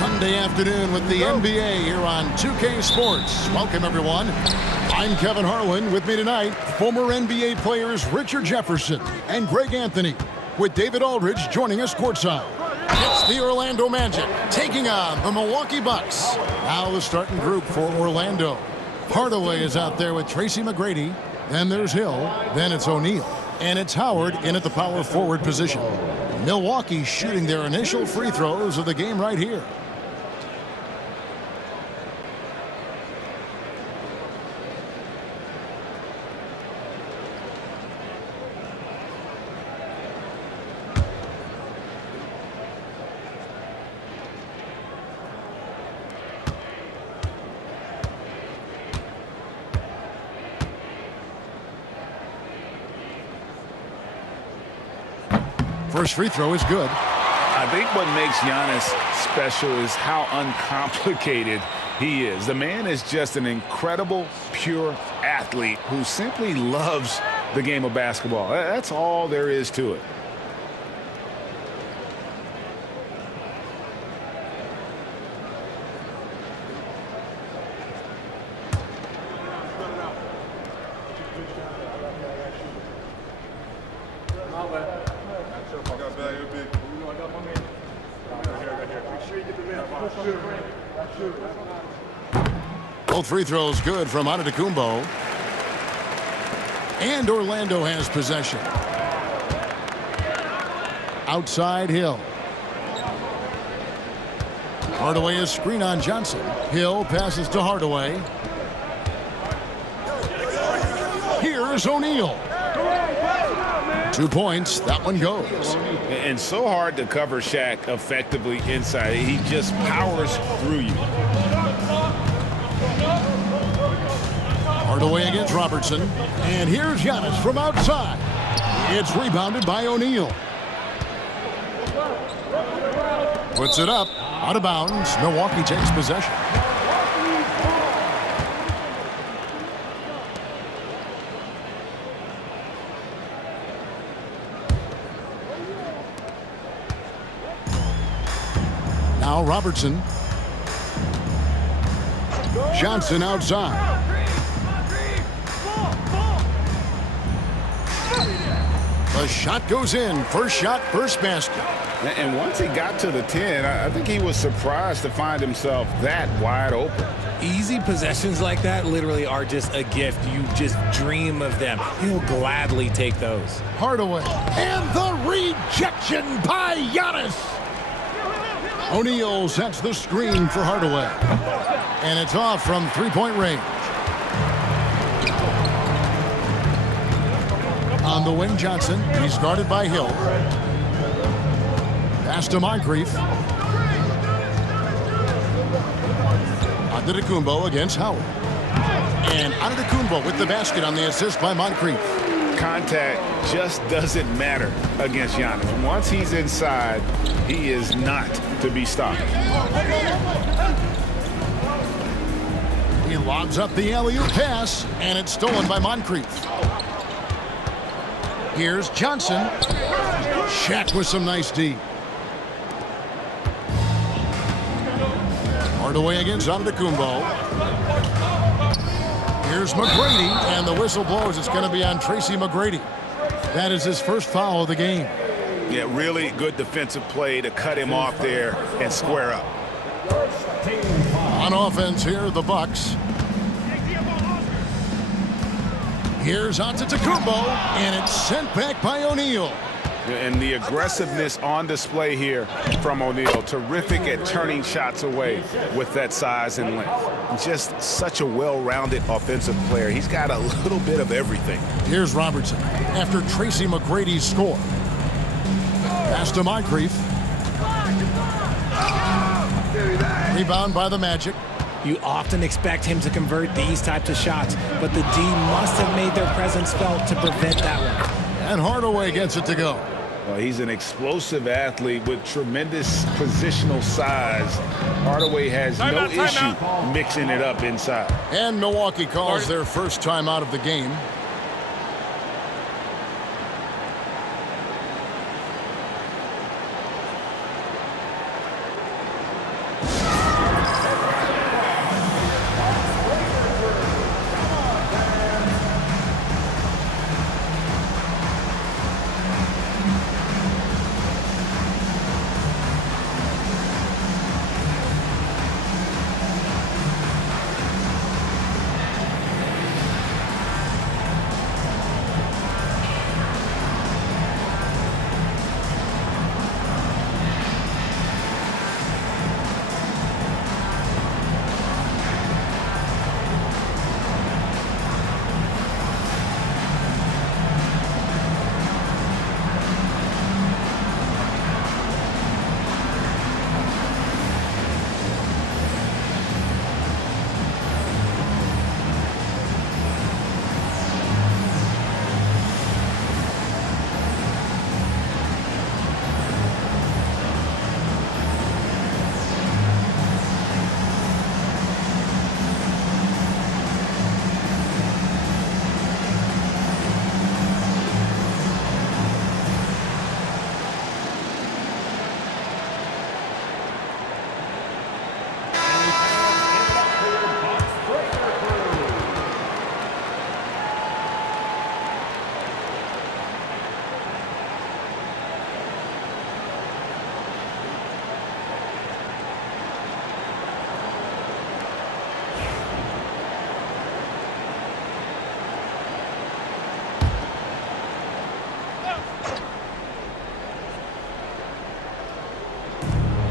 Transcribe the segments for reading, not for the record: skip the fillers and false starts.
Sunday afternoon with the NBA here on 2K Sports. Welcome, everyone. I'm Kevin Harlan. With me tonight, former NBA players Richard Jefferson and Greg Anthony, with David Aldridge joining us courtside. It's the Orlando Magic taking on the Milwaukee Bucks. Now the starting group for Orlando. Hardaway is out there with Tracy McGrady. Then there's Hill. Then it's O'Neal. And it's Howard in at the power forward position. Milwaukee shooting their initial free throws of the game right here. First free throw is good. I think what makes Giannis special is how uncomplicated he is. The man is just an incredible, pure athlete who simply loves the game of basketball. That's all there is to it. Both free throws good from Antetokounmpo. And Orlando has possession. Outside Hill. Hardaway is screen on Johnson. Hill passes to Hardaway. Here's O'Neal. 2 points. That one goes. And so hard to cover Shaq effectively inside. He just powers through you. Hardaway against Robertson. And here's Giannis from outside. It's rebounded by O'Neal. Puts it up. Out of bounds. Milwaukee takes possession. Now Robertson. Johnson outside. The shot goes in. First shot, first basket. And once he got to the 10, I think he was surprised to find himself that wide open. Easy possessions like that literally are just a gift. You just dream of them. He'll gladly take those. Hardaway. And the rejection by Giannis. O'Neal sets the screen for Hardaway. And it's off from three-point range. On the wing, Johnson. He's guarded by Hill. Pass to Moncrief. Antetokounmpo against Howard. And Antetokounmpo with the basket on the assist by Moncrief. Contact just doesn't matter against Giannis. Once he's inside, he is not to be stopped. He lobs up the alley-oop pass, and it's stolen by Moncrief. Here's Johnson. Shaq with some nice D. Hardaway against Antetokounmpo. Here's McGrady, and the whistle blows. It's going to be on Tracy McGrady. That is his first foul of the game. Yeah, really good defensive play to cut him off there and square up. On offense here, the Bucks. Here's Antetokounmpo, and it's sent back by O'Neal. And the aggressiveness on display here from O'Neal. Terrific at turning shots away with that size and length. Just such a well-rounded offensive player. He's got a little bit of everything. Here's Robertson after Tracy McGrady's score. Pass to Moncrief. Rebound by the Magic. You often expect him to convert these types of shots, but the D must have made their presence felt to prevent that one. And Hardaway gets it to go. Well, he's an explosive athlete with tremendous positional size. Hardaway has no issue mixing it up inside. And Milwaukee calls their first time out of the game.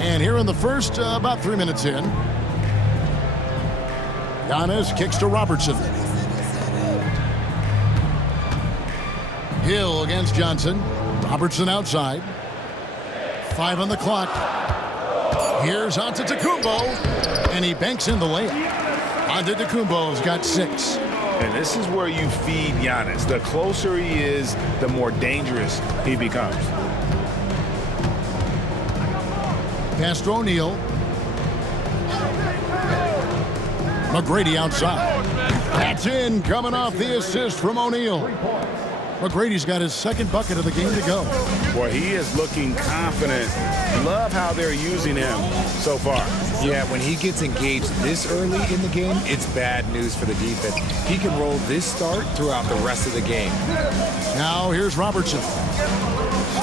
And here in the first, about 3 minutes in, Giannis kicks to Robertson. Hill against Johnson. Robertson outside. 5 on the clock. Here's Antetokounmpo, and he banks in the layup. Antetokounmpo's got 6. And this is where you feed Giannis. The closer he is, the more dangerous he becomes. Pass to O'Neal. McGrady outside. That's in, coming off the assist from O'Neal. McGrady's got his second bucket of the game to go. Boy, he is looking confident. Love how they're using him so far. Yeah, when he gets engaged this early in the game, it's bad news for the defense. He can roll this start throughout the rest of the game. Now here's Robertson.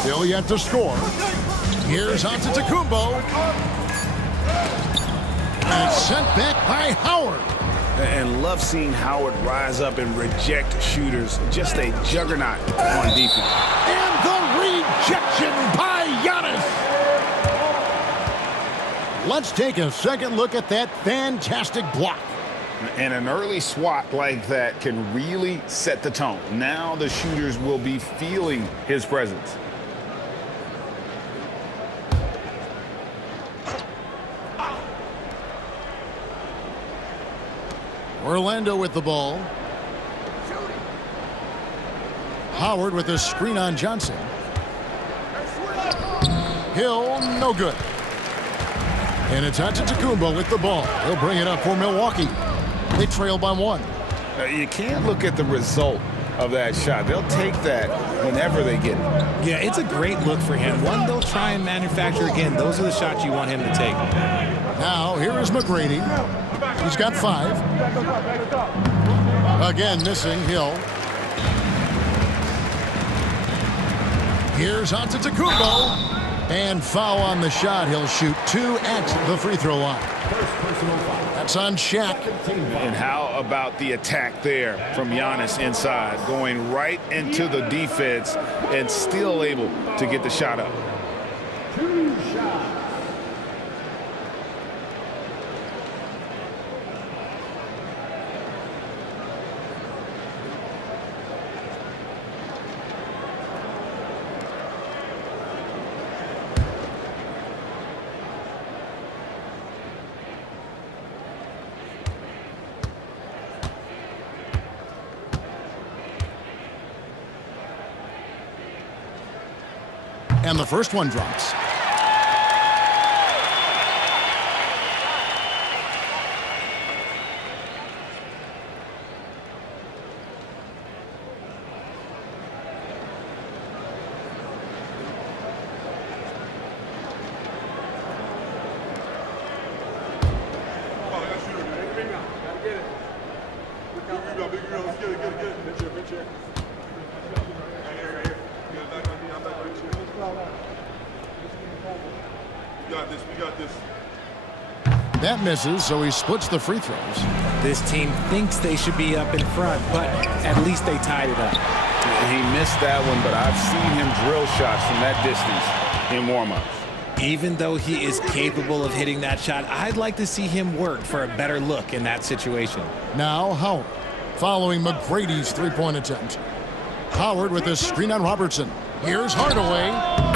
Still yet to score. Here's Antetokounmpo. And it's sent back by Howard. And love seeing Howard rise up and reject shooters. Just a juggernaut on defense. And the rejection by Giannis. Let's take a second look at that fantastic block. And an early swat like that can really set the tone. Now the shooters will be feeling his presence. Orlando with the ball. Howard with a screen on Johnson. Hill, no good. And it's Antetokounmpo with the ball. He'll bring it up for Milwaukee. They trail by 1. You can't look at the result of that shot. They'll take that whenever they get it. Yeah, it's a great look for him. One they'll try and manufacture again. Those are the shots you want him to take. Now, here is McGrady. He's got 5. Again, missing Hill. Here's Antetokounmpo. And foul on the shot. He'll shoot 2 at the free throw line. That's on Shaq. And how about the attack there from Giannis inside, going right into the defense and still able to get the shot up. And the first one drops. We got this. That misses, so he splits the free throws. This team thinks they should be up in front, but at least they tied it up. He missed that one, but I've seen him drill shots from that distance in warm-ups. Even though he is capable of hitting that shot, I'd like to see him work for a better look in that situation. Now Howard, following McGrady's three-point attempt. Howard with a screen on Robertson. Here's Hardaway.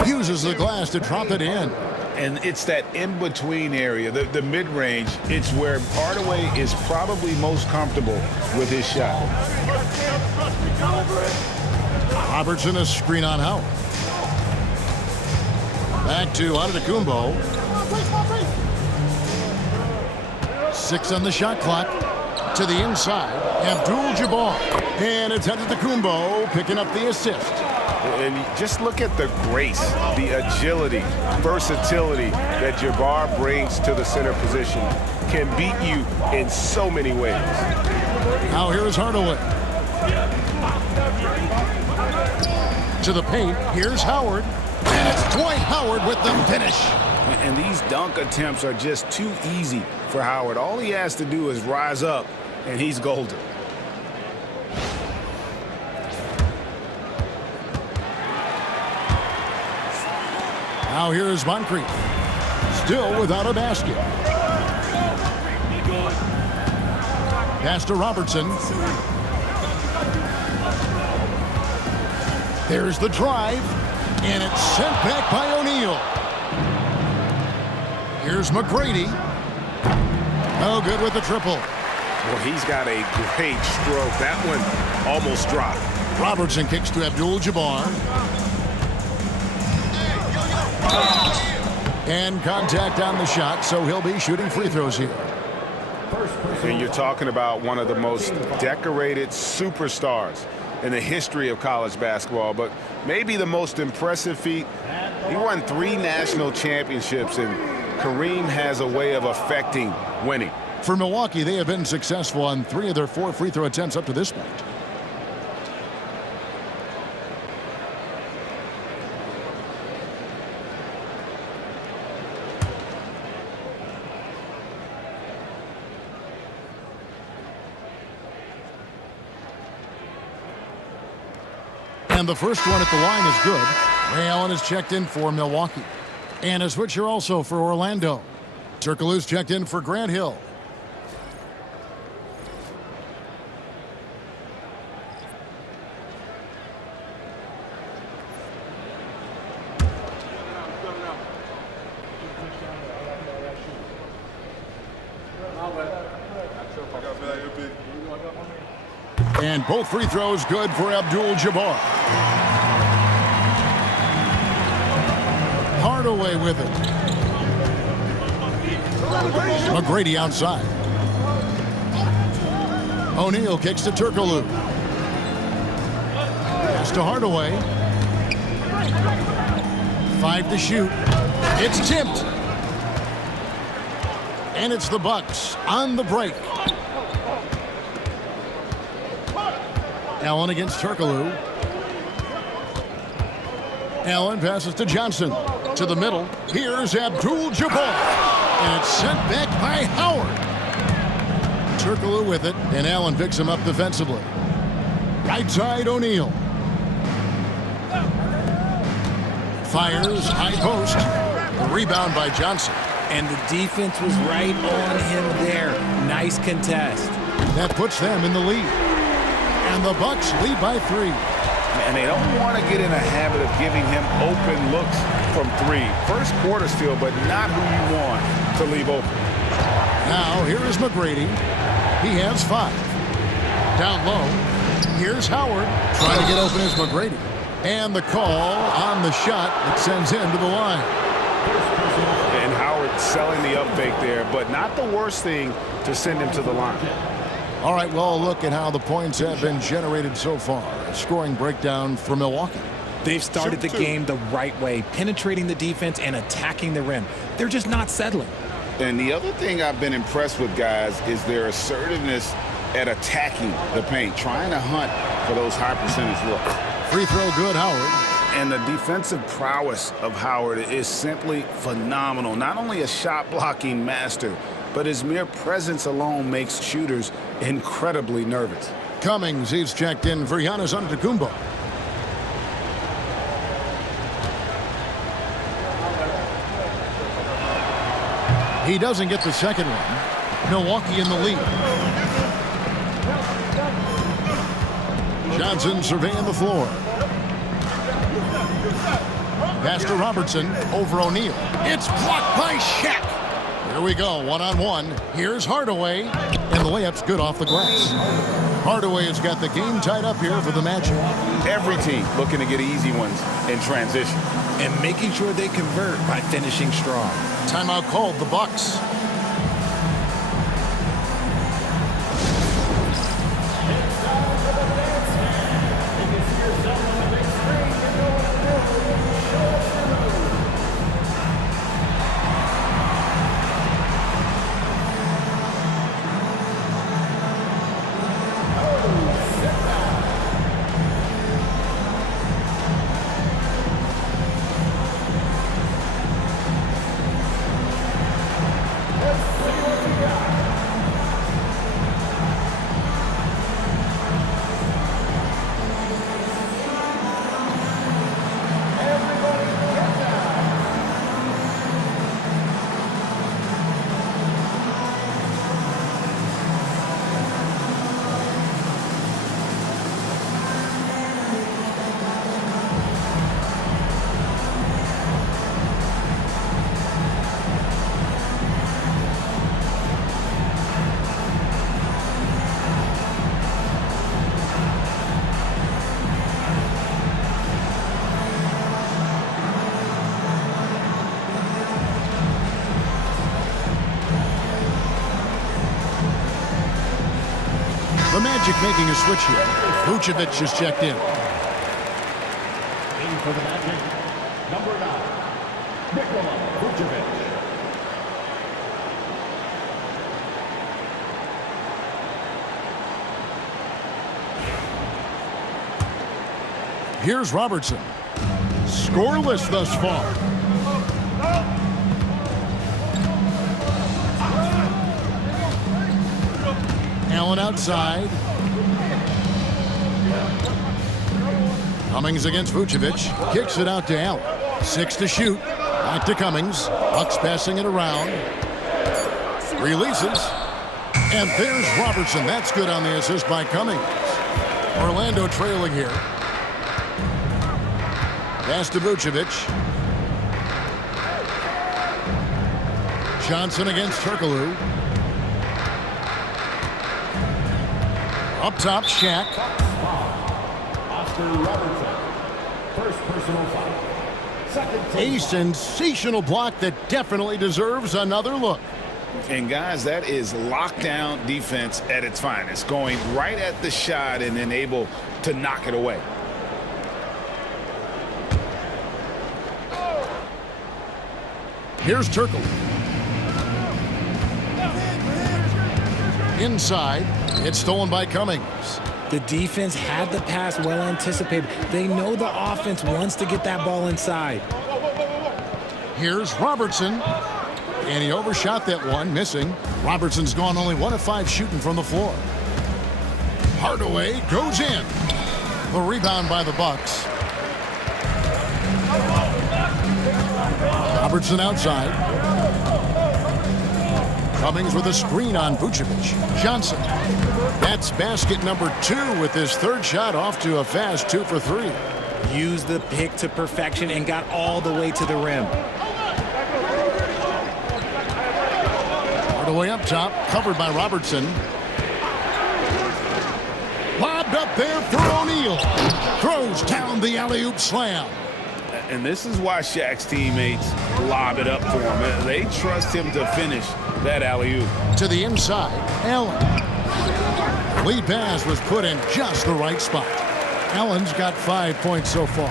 Uses the glass to drop it in. And it's that in-between area, the mid-range. It's where Hardaway is probably most comfortable with his shot. Robertson a screen on Howard. Back to Antetokounmpo. 6 on the shot clock. To the inside, Abdul-Jabbar. And it's Antetokounmpo picking up the assist. And just look at the grace, the agility, versatility that Jabbar brings to the center position. Can beat you in so many ways. Now here is Hardaway. To the paint, here's Howard. And it's Dwight Howard with the finish. And these dunk attempts are just too easy for Howard. All he has to do is rise up, and he's golden. Now here's Moncrief. still without a basket. Pass to Robertson. There's the drive, and it's sent back by O'Neal. Here's McGrady. No good with the triple. Well, he's got a great stroke. That one almost dropped. Robertson kicks to Abdul-Jabbar. And contact on the shot, so he'll be shooting free throws here. And you're talking about one of the most decorated superstars in the history of college basketball, but maybe the most impressive feat. He won 3 national championships, and Kareem has a way of affecting winning. For Milwaukee, they have been successful on 3 of their 4 free throw attempts up to this point. And the first one at the line is good. Ray Allen is checked in for Milwaukee. And a switcher also for Orlando. Turkoglu's checked in for Grant Hill. And both free throws good for Abdul-Jabbar. Hardaway with it. McGrady outside. O'Neal kicks to Turkoglu. Pass to Hardaway. 5 to shoot. It's tipped. And it's the Bucks on the break. Allen against Turkoglu. Allen passes to Johnson. To the middle. Here's Abdul-Jabbar. And it's sent back by Howard. Turkoglu with it. And Allen picks him up defensively. Right side O'Neal. Fires high post. The rebound by Johnson. And the defense was right on him there. Nice contest. That puts them in the lead. And the Bucks lead by 3. And they don't want to get in a habit of giving him open looks from 3. First quarter still, but not who you want to leave open. Now here is McGrady. He has 5. Down low. Here's Howard. Trying to get open is McGrady. And the call on the shot that sends him to the line. And Howard selling the up fake there, but not the worst thing to send him to the line. All right, well, look at how the points have been generated so far. A scoring breakdown for Milwaukee. They've started the game the right way, penetrating the defense and attacking the rim. They're just not settling. And the other thing I've been impressed with, guys, is their assertiveness at attacking the paint, trying to hunt for those high percentage looks. Free throw good, Howard. And the defensive prowess of Howard is simply phenomenal. Not only a shot-blocking master, but his mere presence alone makes shooters incredibly nervous. Cummings, he's checked in for Giannis Antetokounmpo. He doesn't get the second one. Milwaukee in the lead. Johnson surveying the floor. Pass to Robertson over O'Neal. It's blocked by Shaq. Here we go, one-on-one. Here's Hardaway, and the layup's good off the glass. Hardaway has got the game tied up here for the Magic. Every team looking to get easy ones in transition. And making sure they convert by finishing strong. Timeout called, the Bucks. Magic making a switch here. Vucevic is checked in. In for the Magic, number 9, Nikola Vucevic. Here's Robertson. Scoreless thus far. Allen outside. Cummings against Vucevic. Kicks it out to Allen. 6 to shoot. Back to Cummings. Bucks passing it around. Releases. And there's Robertson. That's good on the assist by Cummings. Orlando trailing here. Pass to Vucevic. Johnson against Turkoglu. Up top, Shaq. Oscar Robertson, first personal foul. Second team A sensational block that definitely deserves another look. And guys, that is lockdown defense at its finest. Going right at the shot and then able to knock it away. Here's Turkoglu. Inside, it's stolen by Cummings. The defense had the pass well anticipated. They know the offense wants to get that ball inside. Here's Robertson. And he overshot that one, missing. Robertson's gone only 1 of 5 shooting from the floor. Hardaway goes in. The rebound by the Bucks. Robertson outside. Cummings with a screen on Vucevic. Johnson. That's basket number 2 with his 3rd shot off to a fast 2 for 3. Used the pick to perfection and got all the way to the rim. Hardaway up top, covered by Robertson. Lobbed up there for O'Neal. Throws down the alley-oop slam. And this is why Shaq's teammates lob it up for him. They trust him to finish that alley-oop. To the inside, Allen. Lead pass was put in just the right spot. Allen's got 5 points so far.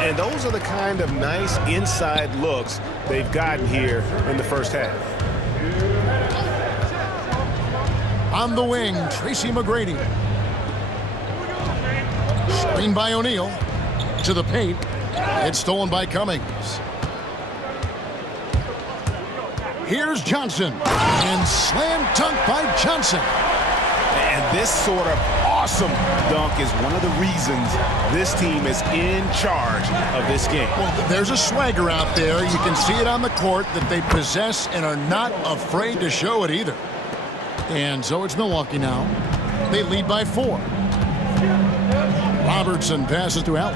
And those are the kind of nice inside looks they've gotten here in the first half. On the wing, Tracy McGrady. Screen by O'Neal. To the paint. It's stolen by Cummings. Here's Johnson. And slam dunk by Johnson. And this sort of awesome dunk is one of the reasons this team is in charge of this game. Well, there's a swagger out there. You can see it on the court that they possess and are not afraid to show it either. And so it's Milwaukee now. They lead by 4. Robertson passes to Allen.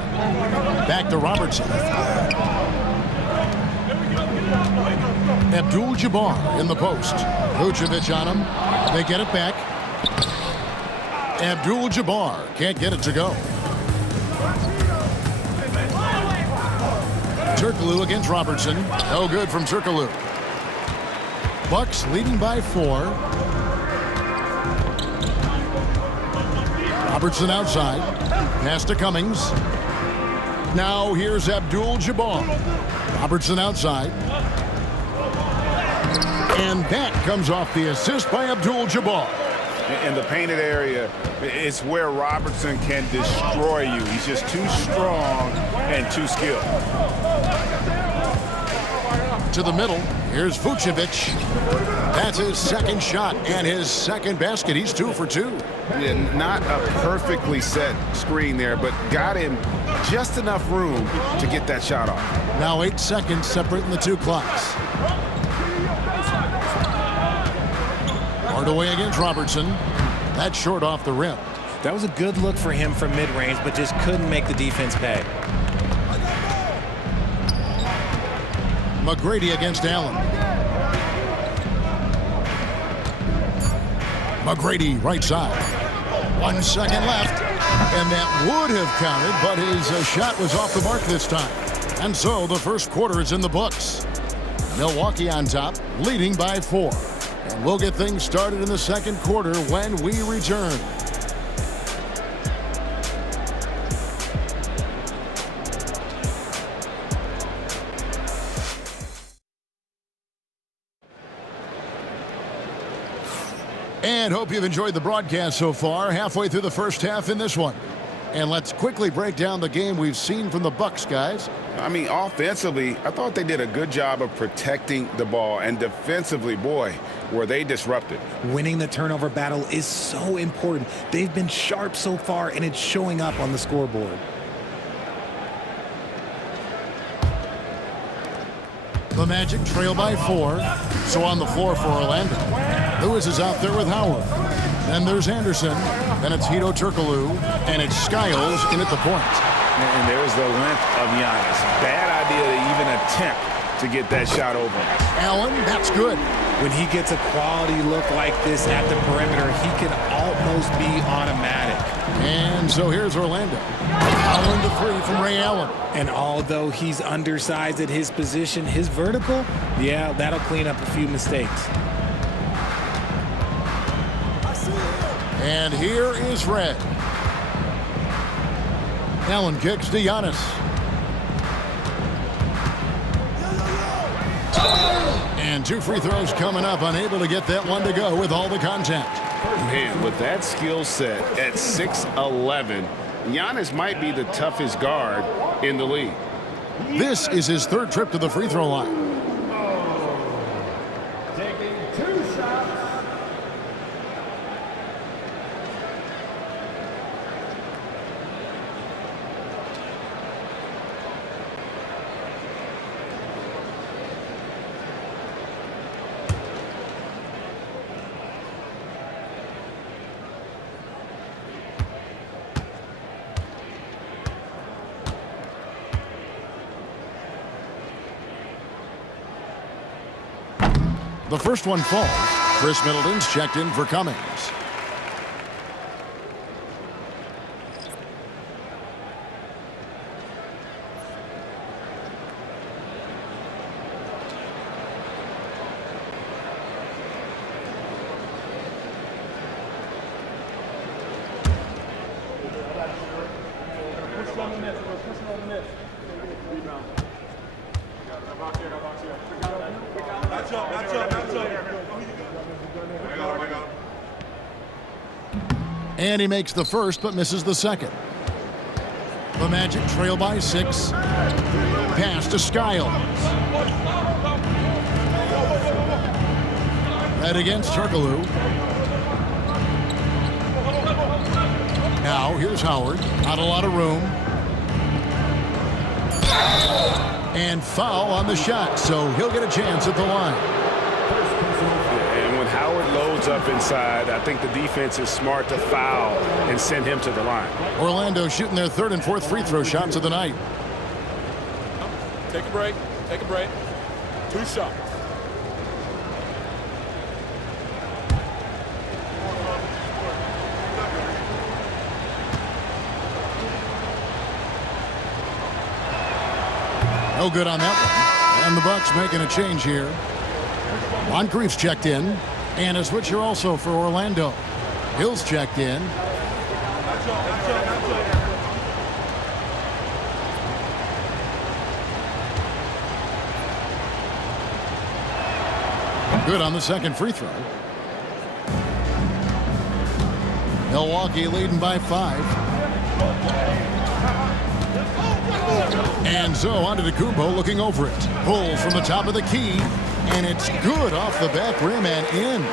Back to Robertson. Abdul-Jabbar in the post. Vucevic on him. They get it back. Abdul-Jabbar can't get it to go. Turkoglu against Robertson. No good from Turkoglu. Bucks leading by 4. Robertson outside. Pass to Cummings. Now here's Abdul-Jabbar. Robertson outside. And that comes off the assist by Abdul-Jabbar. In the painted area, it's where Robertson can destroy you. He's just too strong and too skilled. To the middle, here's Vucevic. That's his 2nd shot and his 2nd basket. He's 2 for 2. Yeah, not a perfectly set screen there, but got him just enough room to get that shot off. Now 8 seconds separating the 2 clocks. Hardaway against Robertson. That's short off the rim. That was a good look for him from mid-range, but just couldn't make the defense pay. McGrady against Allen. McGrady right side. 1 second left. And that would have counted, but his shot was off the mark this time. And so the first quarter is in the books. Milwaukee on top, leading by 4. And we'll get things started in the second quarter when we return. And hope you've enjoyed the broadcast so far. Halfway through the first half in this one. And let's quickly break down the game we've seen from the Bucks, guys. I mean, offensively, I thought they did a good job of protecting the ball. And defensively, boy, were they disrupted. Winning the turnover battle is so important. They've been sharp so far, and it's showing up on the scoreboard. The Magic trail by 4. So on the floor for Orlando. Lewis is out there with Howard. Then there's Anderson. Then it's Hedo Turkoglu. And it's Skiles in at the point. And there's the length of Giannis. Bad idea to even attempt to get that shot over. Allen, that's good. When he gets a quality look like this at the perimeter, he can almost be automatic. And so here's Orlando. Allen to 3 from Ray Allen. And although he's undersized at his position, his vertical, yeah, that'll clean up a few mistakes. And here is Red. Allen kicks to Giannis. And 2 free throws coming up, unable to get that one to go with all the contact. Man, with that skill set at 6'11", Giannis might be the toughest guard in the league. This is his 3rd trip to the free throw line. Taking 2 shots. The first one falls. Chris Middleton's checked in for Cummings. And he makes the first, but misses the second. The Magic trail by 6. Pass to Skiles. Head against Turkoglu. Now, here's Howard. Not a lot of room. And foul on the shot, so he'll get a chance at the line. And when Howard loads up inside, I think the defense is smart to foul and send him to the line. Orlando shooting their 3rd and 4th free throw shots of the night. Take a break. Take a break. 2 shots. No good on that one. And the Bucks making a change here. Moncrief's checked in. And a switcher also for Orlando. Hill's checked in. Good on the second free throw. Milwaukee leading by 5. And so onto Antetokounmpo looking over it. Pull from the top of the key. And it's good off the back rim and in.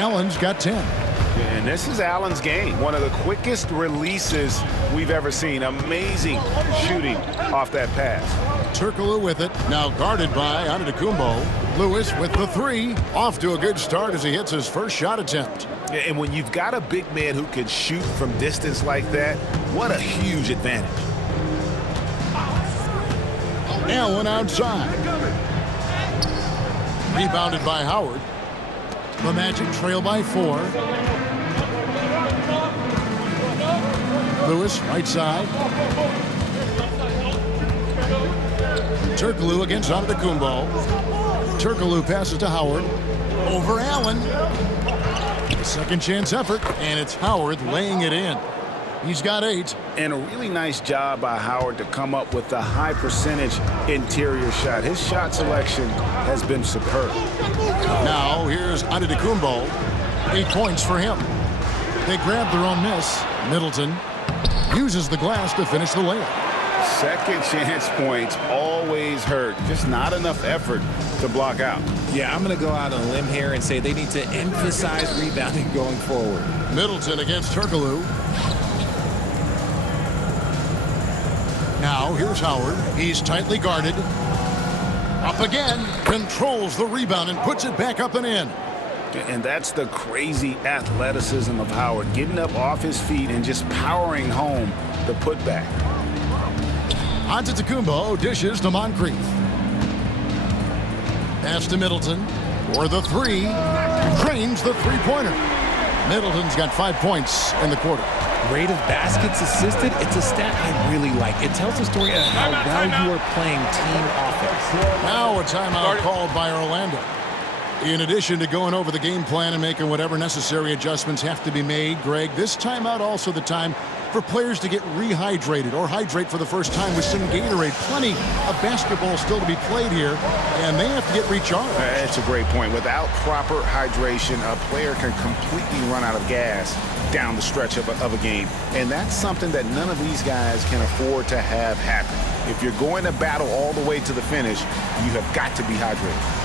Allen's got 10. And this is Allen's game. One of the quickest releases we've ever seen. Amazing shooting off that pass. Turkoglu with it. Now guarded by Antetokounmpo. Lewis with the 3. Off to a good start as he hits his first shot attempt. And when you've got a big man who can shoot from distance like that, what a huge advantage. Allen outside. Rebounded by Howard. The Magic trail by 4. Lewis, right side. Turkoglu against Antetokounmpo. Turkoglu passes to Howard. Over Allen. Second chance effort, and it's Howard laying it in. He's got 8. And a really nice job by Howard to come up with a high percentage interior shot. His shot selection has been superb. Now here's Antetokounmpo. 8 points for him. They grab their own miss. Middleton uses the glass to finish the layup. Second chance points always hurt. Just not enough effort to block out. Yeah, I'm going to go out on a limb here and say they need to emphasize rebounding going forward. Middleton against Turkoglu. Now here's Howard. He's tightly guarded. Up again. Controls the rebound and puts it back up and in. And that's the crazy athleticism of Howard. Getting up off his feet and just powering home the putback. Antetokounmpo dishes to Moncrief. Pass to Middleton for the three. Drains the three-pointer. Middleton's got 5 points in the quarter. Rate of baskets assisted, it's a stat I really like. It tells a story of how well you are playing team offense. Now a timeout called by Orlando. In addition to going over the game plan and making whatever necessary adjustments have to be made, Greg, this timeout also the time for players to get rehydrated or hydrate for the first time with some Gatorade. Plenty of basketball still to be played here, and they have to get recharged. That's a great point. Without proper hydration, a player can completely run out of gas down the stretch of a game. And that's something that none of these guys can afford to have happen. If you're going to battle all the way to the finish, you have got to be hydrated.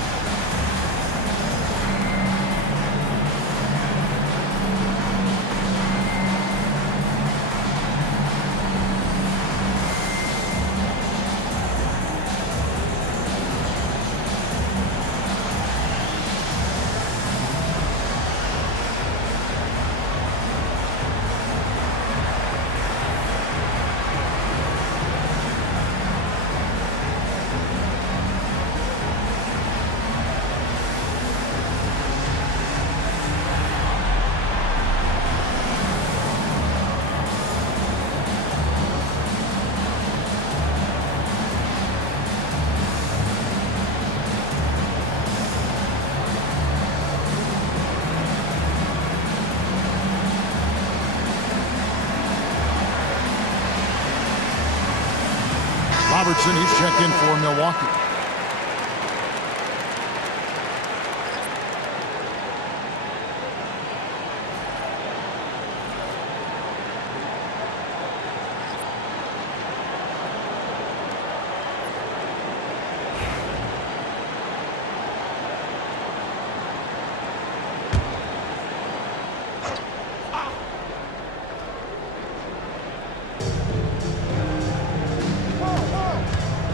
Robertson, he's checked in for Milwaukee.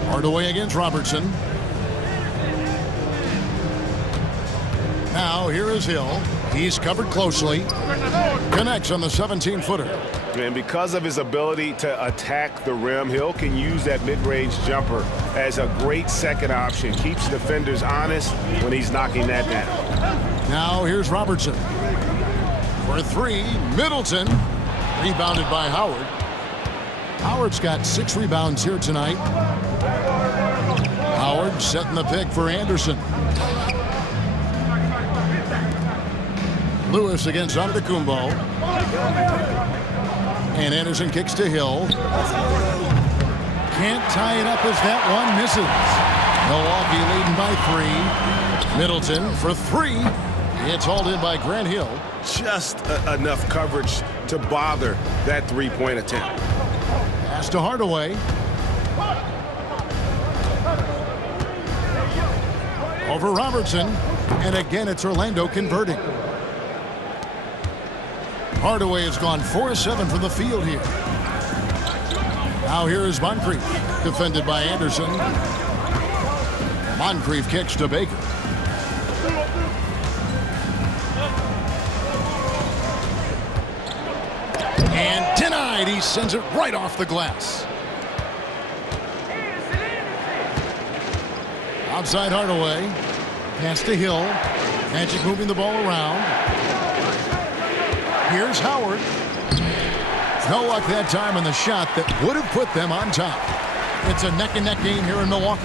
Hardaway against Robertson. Now here is Hill. He's covered closely. Connects on the 17-footer. And because of his ability to attack the rim, Hill can use that mid-range jumper as a great second option. Keeps defenders honest when he's knocking that down. Now here's Robertson. For three, Middleton. Rebounded by Howard. Howard's got 6 rebounds here tonight. Howard setting the pick for Anderson. Lewis against Antetokounmpo. And Anderson kicks to Hill. Can't tie it up as that one misses. Milwaukee leading by 3. Middleton for 3. It's hauled in by Grant Hill. Just enough coverage to bother that three-point attempt. Pass to Hardaway. Over Robertson. And again, it's Orlando converting. Hardaway has gone 4-7 from the field here. Now here is Moncrief. Defended by Anderson. Moncrief kicks to Baker. And denied. He sends it right off the glass. Outside Hardaway. Pass to Hill. Magic moving the ball around. Here's Howard. No luck that time on the shot that would have put them on top. It's a neck-and-neck game here in Milwaukee.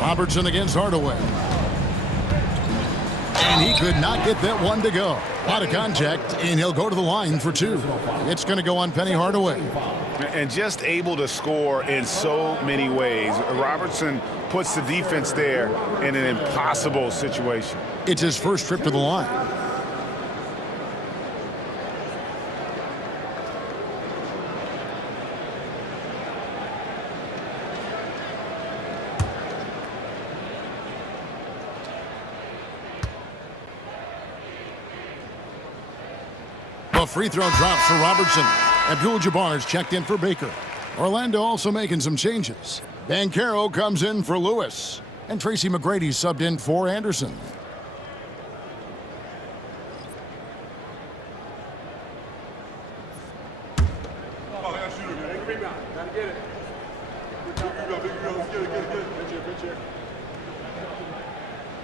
Robertson against Hardaway. And he could not get that one to go. A lot of contact, and he'll go to the line for 2. It's going to go on Penny Hardaway. And just able to score in so many ways. Robertson puts the defense there in an impossible situation. It's his first trip to the line. The free throw drops for Robertson. Abdul-Jabbar is checked in for Baker. Orlando also making some changes. Banchero comes in for Lewis. And Tracy McGrady subbed in for Anderson.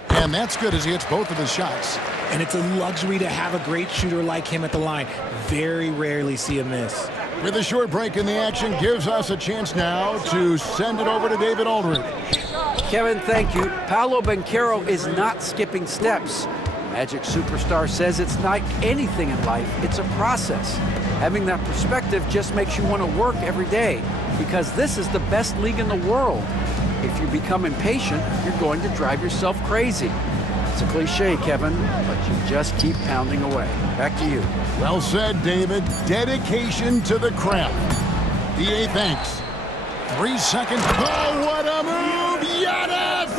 And that's good as he hits both of his shots. And it's a luxury to have a great shooter like him at the line. Very rarely see a miss. With a short break in the action, gives us a chance now to send it over to David Aldridge. Kevin, thank you. Paolo Banchero is not skipping steps. Magic Superstar says it's like anything in life, it's a process. Having that perspective just makes you want to work every day because this is the best league in the world. If you become impatient, you're going to drive yourself crazy. It's a cliche, Kevin, but you just keep pounding away. Back to you. Well said, David. Dedication to the craft. DA thanks. 3 seconds. Oh, what a move! Giannis!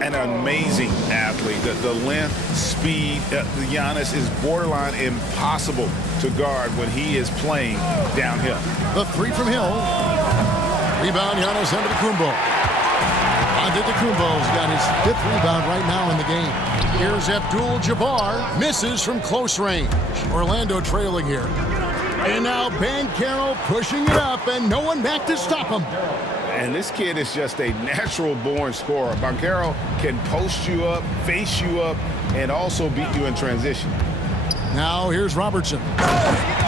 An amazing athlete. The length, speed, Giannis is borderline impossible to guard when he is playing downhill. The three from Hill. Rebound, Giannis Antetokounmpo. Antetokounmpo's got his 5th rebound right now in the game. Here's Abdul-Jabbar. Misses from close range. Orlando trailing here. And now Banchero pushing it up, and no one back to stop him. And this kid is just a natural-born scorer. Banchero can post you up, face you up, and also beat you in transition. Now here's Robertson.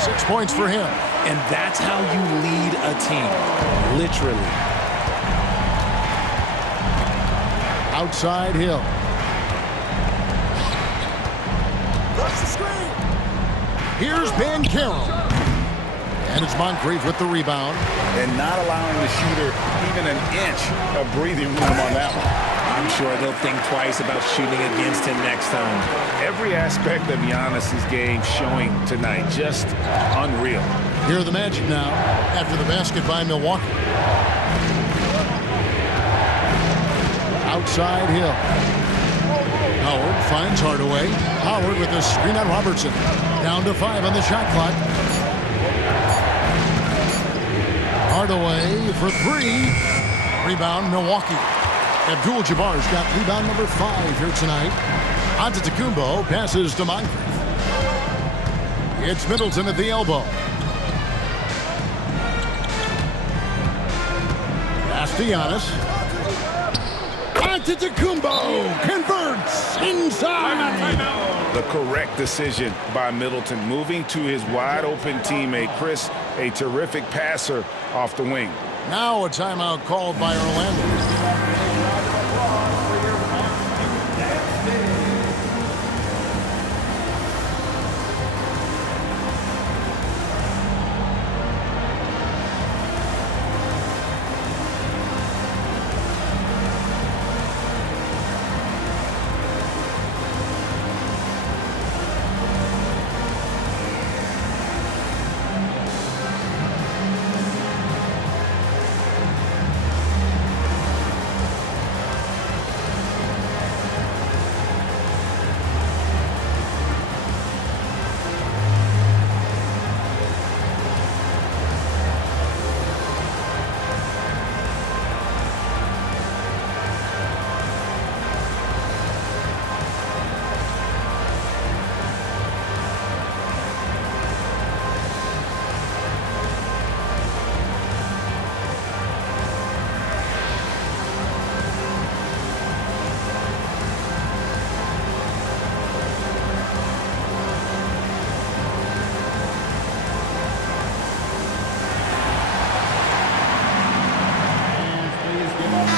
6 points for him. And that's how you lead a team. Literally. Outside Hill. Here's Banchero. And it's Moncrief with the rebound. And not allowing the shooter even an inch of breathing room on that one. I'm sure they'll think twice about shooting against him next time. Every aspect of Giannis' game showing tonight. Just unreal. Here are the Magic now after the basket by Milwaukee. Outside Hill. Howard finds Hardaway. Howard with a screen on Robertson. Down to 5 on the shot clock. Hardaway for 3. Rebound, Milwaukee. Abdul-Jabbar's got rebound number 5 here tonight. Antetokounmpo passes to Moncrief. It's Middleton at the elbow. Pass to Giannis. Antetokounmpo converts inside. The correct decision by Middleton, moving to his wide-open teammate, Chris, a terrific passer off the wing. Now a timeout called by Orlando.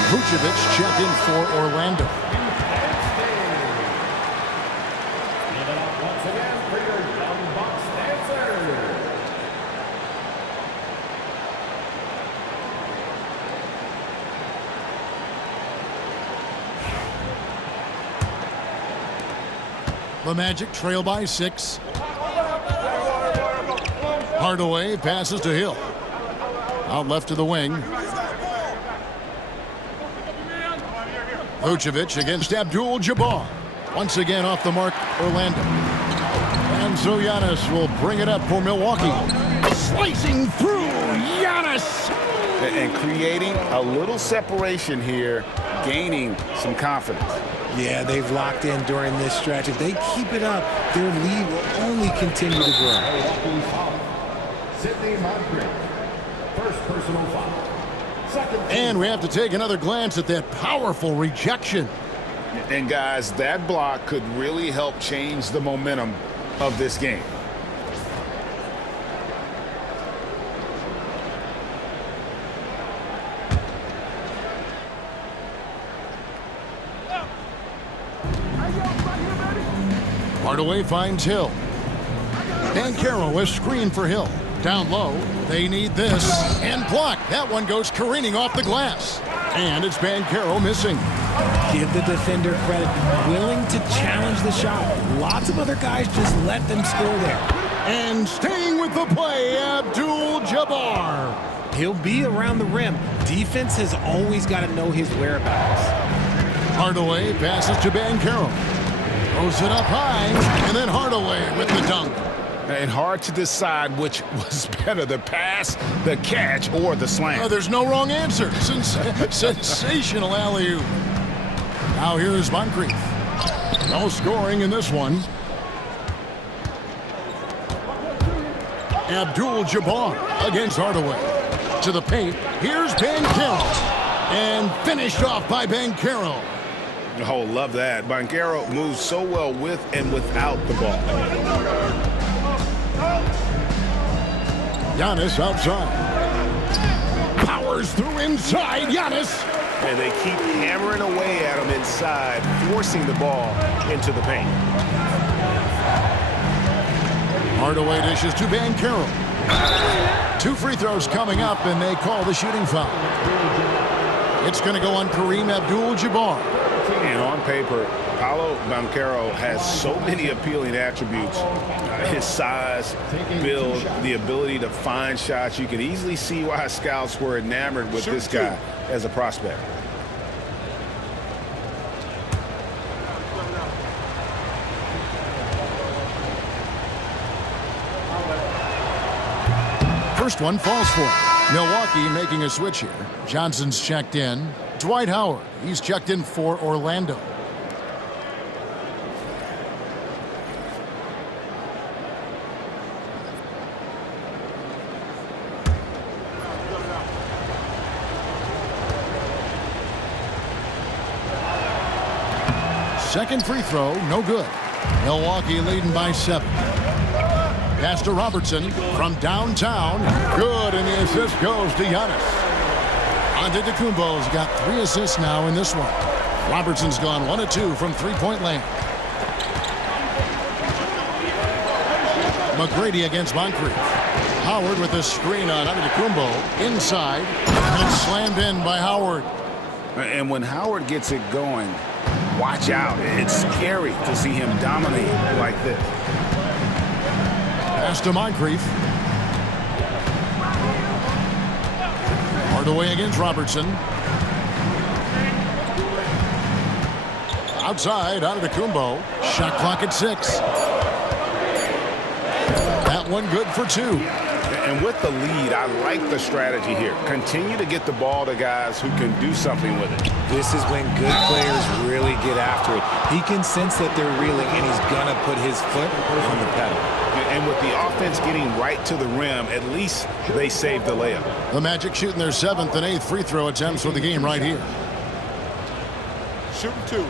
Vucevic check in for Orlando. The Magic trail by 6. Hardaway passes to Hill. Out left to the wing. Vucevic against Abdul-Jabbar. Once again off the mark, Orlando. And so Giannis will bring it up for Milwaukee. Slicing through, Giannis! And creating a little separation here, gaining some confidence. Yeah, they've locked in during this stretch. If they keep it up, their lead will only continue to grow. Sidney Moncrief. First personal foul. Second. And we have to take another glance at that powerful rejection. And guys, that block could really help change the momentum of this game. Hardaway finds Hill. Banchero is screen for Hill. Down low, they need this. And blocked. That one goes careening off the glass. And it's Banchero missing. Give the defender credit. Willing to challenge the shot. Lots of other guys just let them score there. And staying with the play, Abdul-Jabbar. He'll be around the rim. Defense has always got to know his whereabouts. Hardaway passes to Banchero. Throws it up high, and then Hardaway with the dunk. And hard to decide which was better, the pass, the catch, or the slam. There's no wrong answer. Sensational alley-oop. Now here's Moncrief. No scoring in this one. Abdul-Jabbar against Hardaway. To the paint. Here's Banchero. And finished off by Banchero. Oh, love that. Banchero moves so well with and without the ball. Giannis outside. Powers through inside. Giannis. And they keep hammering away at him inside, forcing the ball into the paint. Hardaway dishes to Banchero. 2 free throws coming up, and they call the shooting foul. It's going to go on Kareem Abdul-Jabbar. And on paper, Paolo Banchero has so many appealing attributes. His size, build, the ability to find shots. You can easily see why scouts were enamored with this guy as a prospect. First one falls for him. Milwaukee making a switch here. Johnson's checked in. Dwight Howard, he's checked in for Orlando. Second free throw, no good. Milwaukee leading by 7. Pass to Robertson from downtown. Good, and the assist goes to Giannis. Antetokounmpo's got 3 assists now in this one. Robertson's gone 1 of 2 from three-point land. McGrady against Moncrief. Howard with a screen on Antetokounmpo inside, and slammed in by Howard. And when Howard gets it going, watch out. It's scary to see him dominate like this. Pass to Moncrief. Hardaway against Robertson. Outside, Antetokounmpo. Shot clock at 6. That one good for 2. And with the lead, I like the strategy here. Continue to get the ball to guys who can do something with it. This is when good players really get after it. He can sense that they're reeling, and he's going to put his foot on the pedal. And with the offense getting right to the rim, at least they saved the layup. The Magic shooting their 7th and 8th free throw attempts for the game right here. Shooting 2.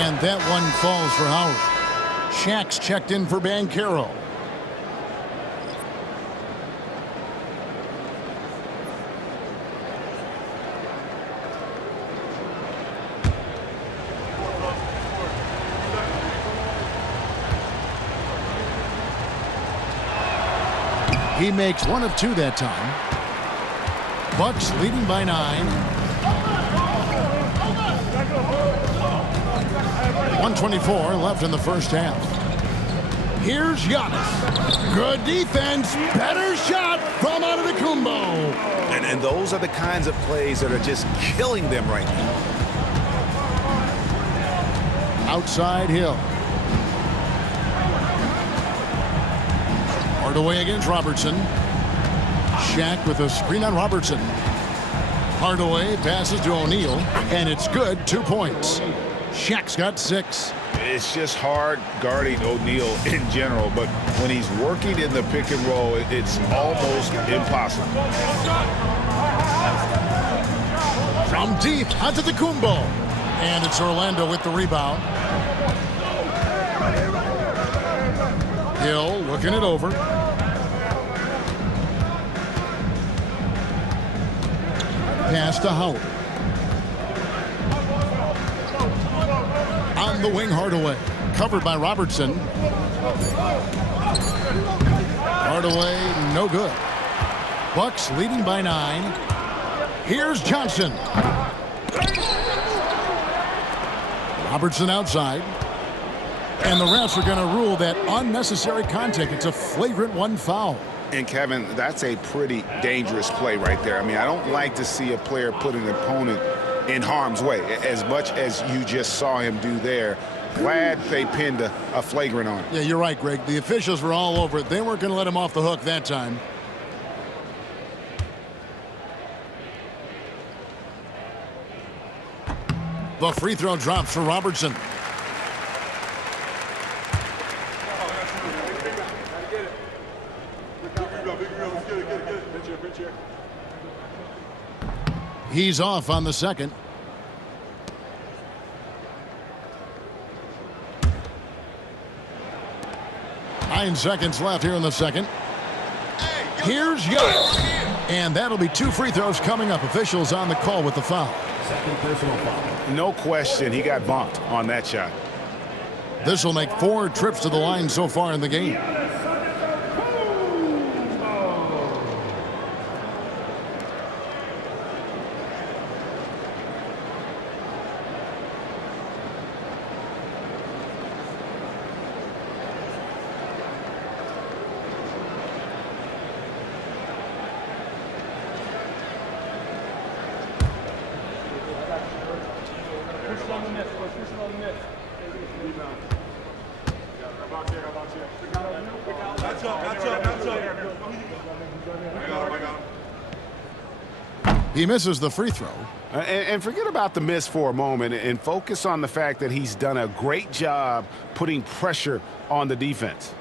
And that one falls for Howard. Shaq's checked in for Banchero. He makes one of two that time. Bucks leading by 9. 1:24 left in the first half. Here's Giannis. Good defense. Better shot from Antetokounmpo. And those are the kinds of plays that are just killing them right now. Outside Hill. Hardaway against Robertson. Shaq with a screen on Robertson. Hardaway passes to O'Neal, and it's good. 2 points. Shaq's got 6. It's just hard guarding O'Neal in general, but when he's working in the pick and roll, it's almost impossible. From deep, Antetokounmpo. And it's Orlando with the rebound. Hill looking it over. Pass to Howard. On the wing, Hardaway. Covered by Robertson. Hardaway, no good. Bucks leading by 9. Here's Johnson. Robertson outside. And the refs are going to rule that unnecessary contact. It's a flagrant 1 foul. And, Kevin, that's a pretty dangerous play right there. I mean, I don't like to see a player put an opponent in harm's way, as much as you just saw him do there. Glad they pinned a flagrant on him. Yeah, you're right, Greg. The officials were all over it. They weren't going to let him off the hook that time. The free throw drops for Robertson. He's off on the second. Nine seconds left here in the second. Here's Giannis. And that'll be 2 free throws coming up. Officials on the call with the foul. Second personal foul. No question, he got bumped on that shot. This will make 4 trips to the line so far in the game. He misses the free throw. And forget about the miss for a moment and focus on the fact that he's done a great job putting pressure on the defense.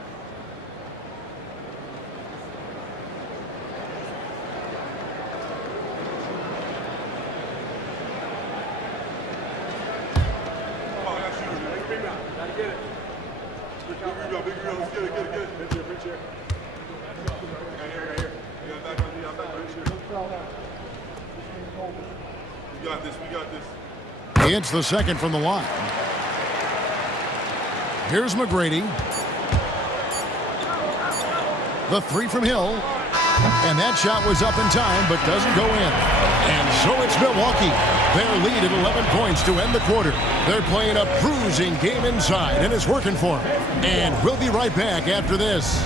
He hits the second from the line. Here's McGrady. The 3 from Hill. And that shot was up in time, but doesn't go in. And so it's Milwaukee. Their lead at 11 points to end the quarter. They're playing a bruising game inside, and it's working for them. And we'll be right back after this.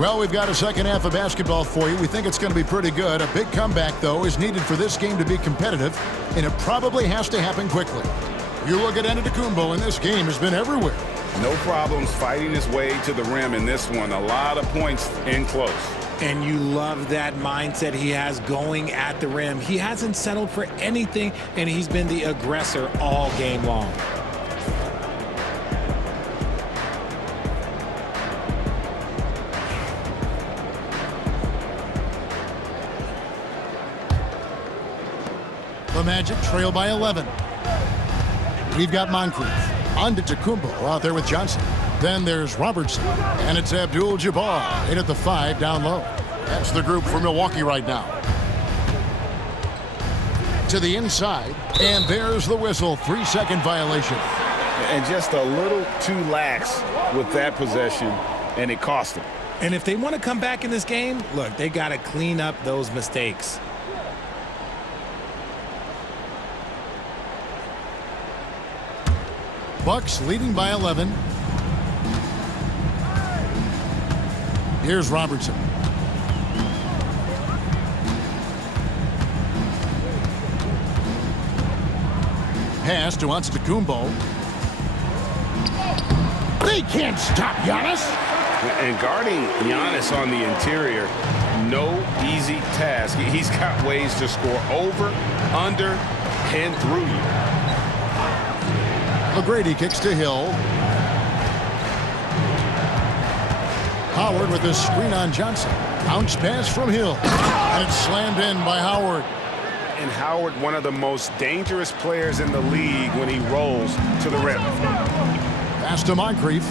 Well, we've got a second half of basketball for you. We think it's going to be pretty good. A big comeback, though, is needed for this game to be competitive, and it probably has to happen quickly. You look at Antetokounmpo, and this game has been everywhere. No problems fighting his way to the rim in this one. A lot of points in close. And you love that mindset he has going at the rim. He hasn't settled for anything, and he's been the aggressor all game long. The Magic trail by 11. We've got Moncrief. Antetokounmpo out there with Johnson. Then there's Robertson. And it's Abdul-Jabbar in at the 5 down low. That's the group for Milwaukee right now. To the inside. And there's the whistle. 3-second violation. And just a little too lax with that possession, and it cost him. And if they want to come back in this game, look, they got to clean up those mistakes. Bucks leading by 11. Here's Robertson. Pass to Antetokounmpo. They can't stop Giannis. And guarding Giannis on the interior, no easy task. He's got ways to score over, under, and through you. McGrady kicks to Hill. Howard with his screen on Johnson. Bounce pass from Hill. And it's slammed in by Howard. And Howard, one of the most dangerous players in the league when he rolls to the rim. Pass to Moncrief.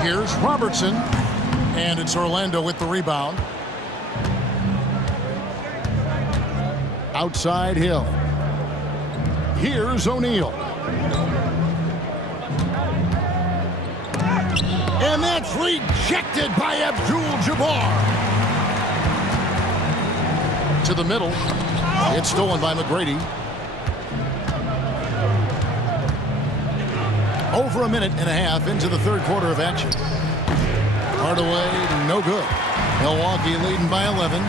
Here's Robertson. And it's Orlando with the rebound. Outside Hill. Here's O'Neal. And that's rejected by Abdul-Jabbar. To the middle. It's stolen by McGrady. Over a minute and a half into the third quarter of action. Hardaway, no good. Milwaukee leading by 11.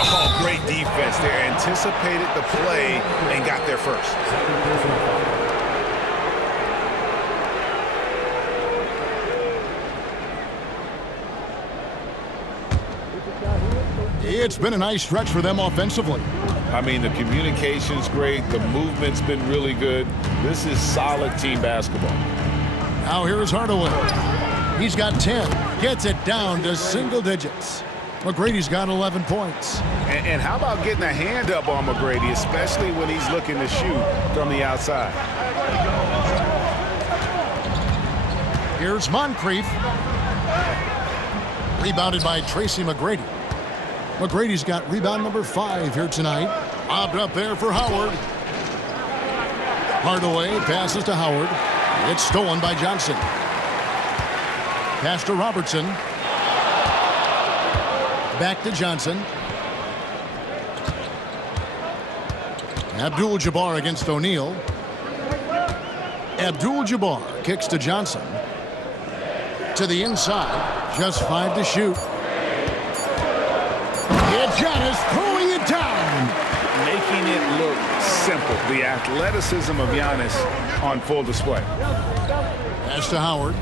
Oh, great defense there. Anticipated the play and got there first. It's been a nice stretch for them offensively. I mean, the communication's great. The movement's been really good. This is solid team basketball. Now here's Hardaway. He's got 10. Gets it down to single digits. McGrady's got 11 points. And how about getting a hand up on McGrady, especially when he's looking to shoot from the outside? Here's Moncrief. Rebounded by Tracy McGrady. McGrady's got rebound number 5 here tonight. Lobbed up there for Howard. Hardaway passes to Howard. It's stolen by Johnson. Pass to Robertson. Back to Johnson. Abdul-Jabbar against O'Neal. Abdul-Jabbar kicks to Johnson. To the inside. Just 5 to shoot. And Giannis throwing it down. Making it look simple. The athleticism of Giannis on full display. Pass to Howard.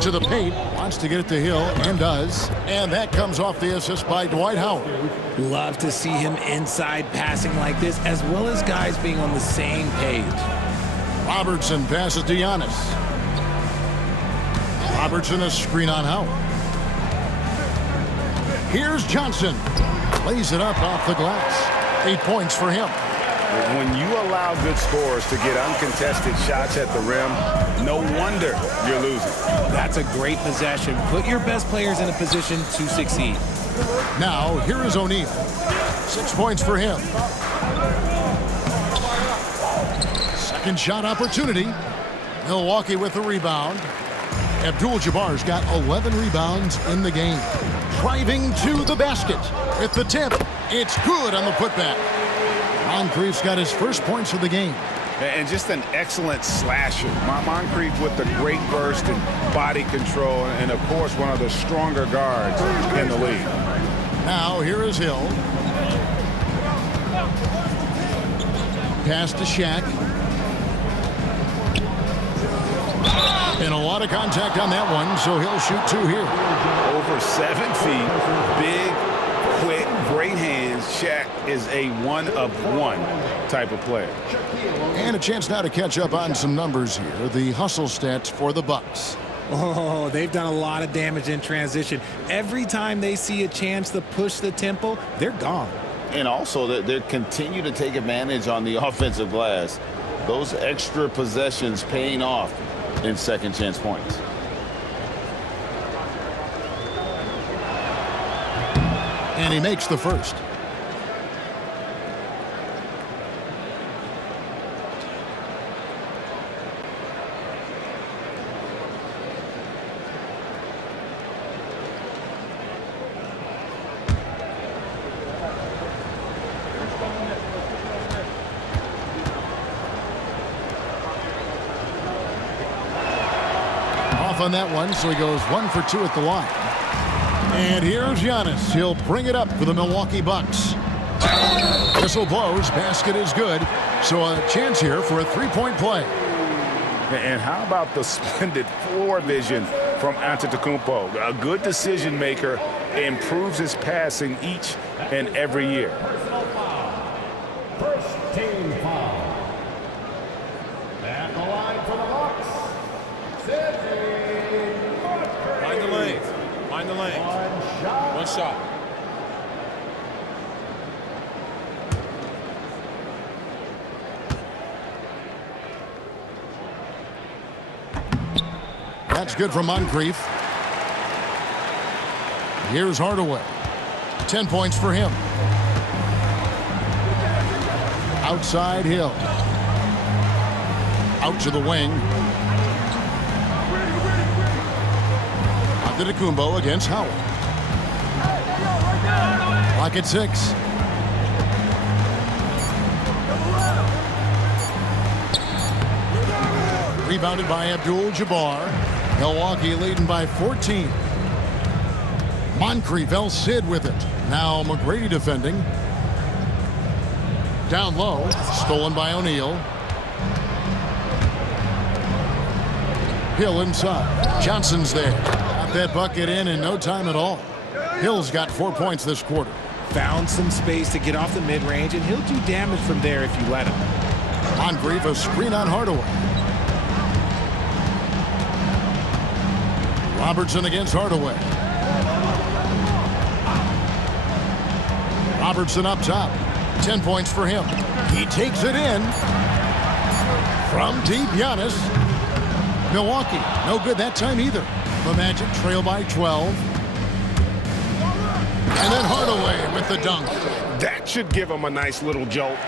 To the paint. Wants to get it to Hill and does. And that comes off the assist by Dwight Howard. Love to see him inside passing like this, as well as guys being on the same page. Robertson passes to Giannis. Robertson a screen on Howard. Here's Johnson. Lays it up off the glass. 8 points for him. When you allow good scorers to get uncontested shots at the rim, no wonder you're losing. That's a great possession. Put your best players in a position to succeed. Now, here is O'Neal. 6 points for him. Second shot opportunity. Milwaukee with the rebound. Abdul-Jabbar's got 11 rebounds in the game. Driving to the basket. With the tip, it's good on the putback. Moncrief's got his first points of the game. And just an excellent slasher. Moncrief with the great burst and body control, and of course one of the stronger guards in the league. Now here is Hill. Pass to Shaq. And a lot of contact on that one, so he'll shoot 2 here. Over 7 feet, big, quick, great hands. Shaq is a one-of-one type of player. And a chance now to catch up on some numbers here. The hustle stats for the Bucks. Oh, they've done a lot of damage in transition. Every time they see a chance to push the tempo, they're gone. And also, they continue to take advantage on the offensive glass. Those extra possessions paying off in second chance points. And he makes the first. On that one, so he goes 1 for 2 at the line. And here's Giannis. He'll bring it up for the Milwaukee Bucks. Whistle blows. Basket is good. So a chance here for a three-point play. And how about the splendid floor vision from Antetokounmpo? A good decision maker, improves his passing each and every year. First team foul. At the line for the Bucks. Mind the lanes. Mind the lanes. One shot. That's good from Moncrief. Here's Hardaway. 10 points for him. Outside Hill. Out to the wing. Antetokounmpo against Howard. Lock at 6. Rebounded by Abdul-Jabbar. Milwaukee leading by 14. Moncrief, El Cid with it. Now McGrady defending. Down low. Stolen by O'Neal. Hill inside. Johnson's there. Got that bucket in no time at all. Hill's got 4 points this quarter. Found some space to get off the mid-range, and he'll do damage from there if you let him. Moncrief, a screen on Hardaway. Robertson against Hardaway. Robertson up top. 10 points for him. He takes it in. From deep, Giannis. Milwaukee, no good that time either. The Magic trail by 12. And then Hardaway with the dunk. That should give him a nice little jolt.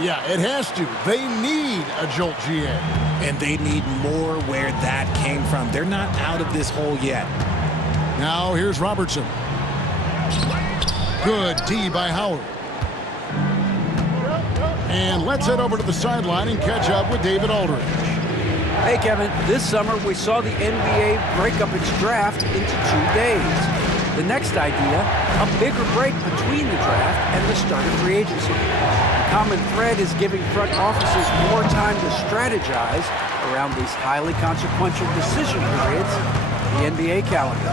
Yeah, it has to. They need a jolt, GA. And they need more where that came from. They're not out of this hole yet. Now here's Robertson. Good D by Howard. And let's head over to the sideline and catch up with David Aldridge. Hey, Kevin, this summer we saw the NBA break up its draft into 2 days. The next idea, a bigger break between the draft and the start of free agency. The common thread is giving front offices more time to strategize around these highly consequential decision periods, the NBA calendar.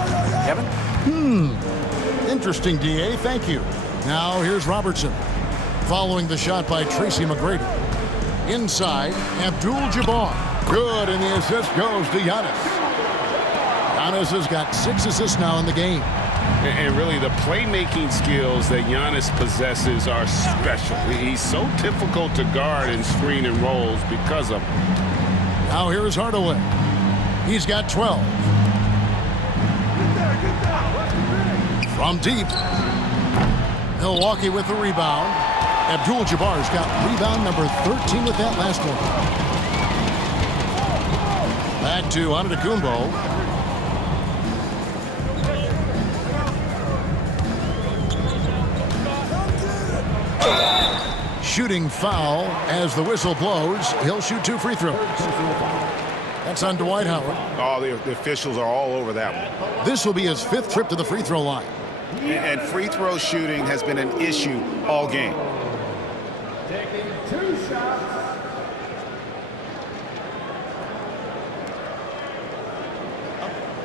Kevin? Interesting, DA. Thank you. Now here's Robertson. Following the shot by Tracy McGrady. Inside, Abdul-Jabbar. Good, and the assist goes to Giannis. Giannis has got 6 assists now in the game. And really, the playmaking skills that Giannis possesses are special. He's so difficult to guard in screen and rolls because of them. Now here's Hardaway. He's got 12. From deep. Milwaukee with the rebound. Abdul-Jabbar's got rebound number 13 with that last one. Back to Antetokounmpo. shooting foul as the whistle blows. He'll shoot 2 free throws. That's on Dwight Howard. Oh, the officials are all over that one. This will be his 5th trip to the free throw line. And free throw shooting has been an issue all game. Taking 2 shots.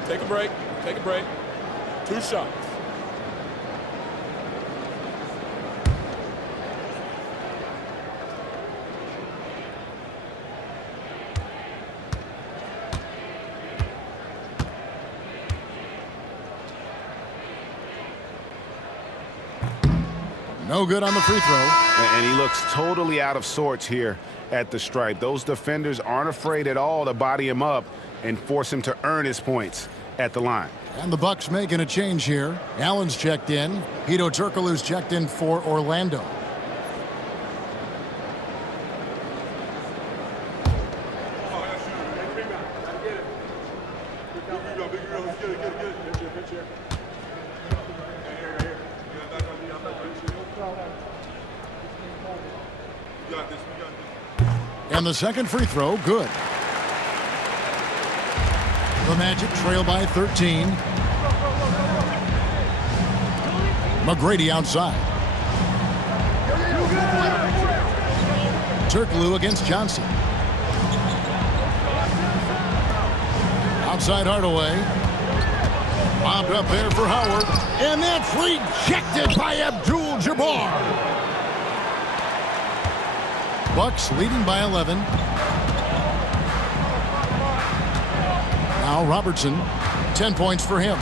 Take a break. Take a break. 2 shots. No good on the free throw. And he looks totally out of sorts here at the stripe. Those defenders aren't afraid at all to body him up and force him to earn his points at the line. And the Bucks making a change here. Allen's checked in. Hedo Turkoglu's checked in for Orlando. And the second free throw, good. The Magic trail by 13. McGrady outside. Turkoglu against Johnson. Outside Hardaway. Bobbed up there for Howard. And that's rejected by Abdul-Jabbar. Bucks leading by 11. Now Robertson, 10 points for him.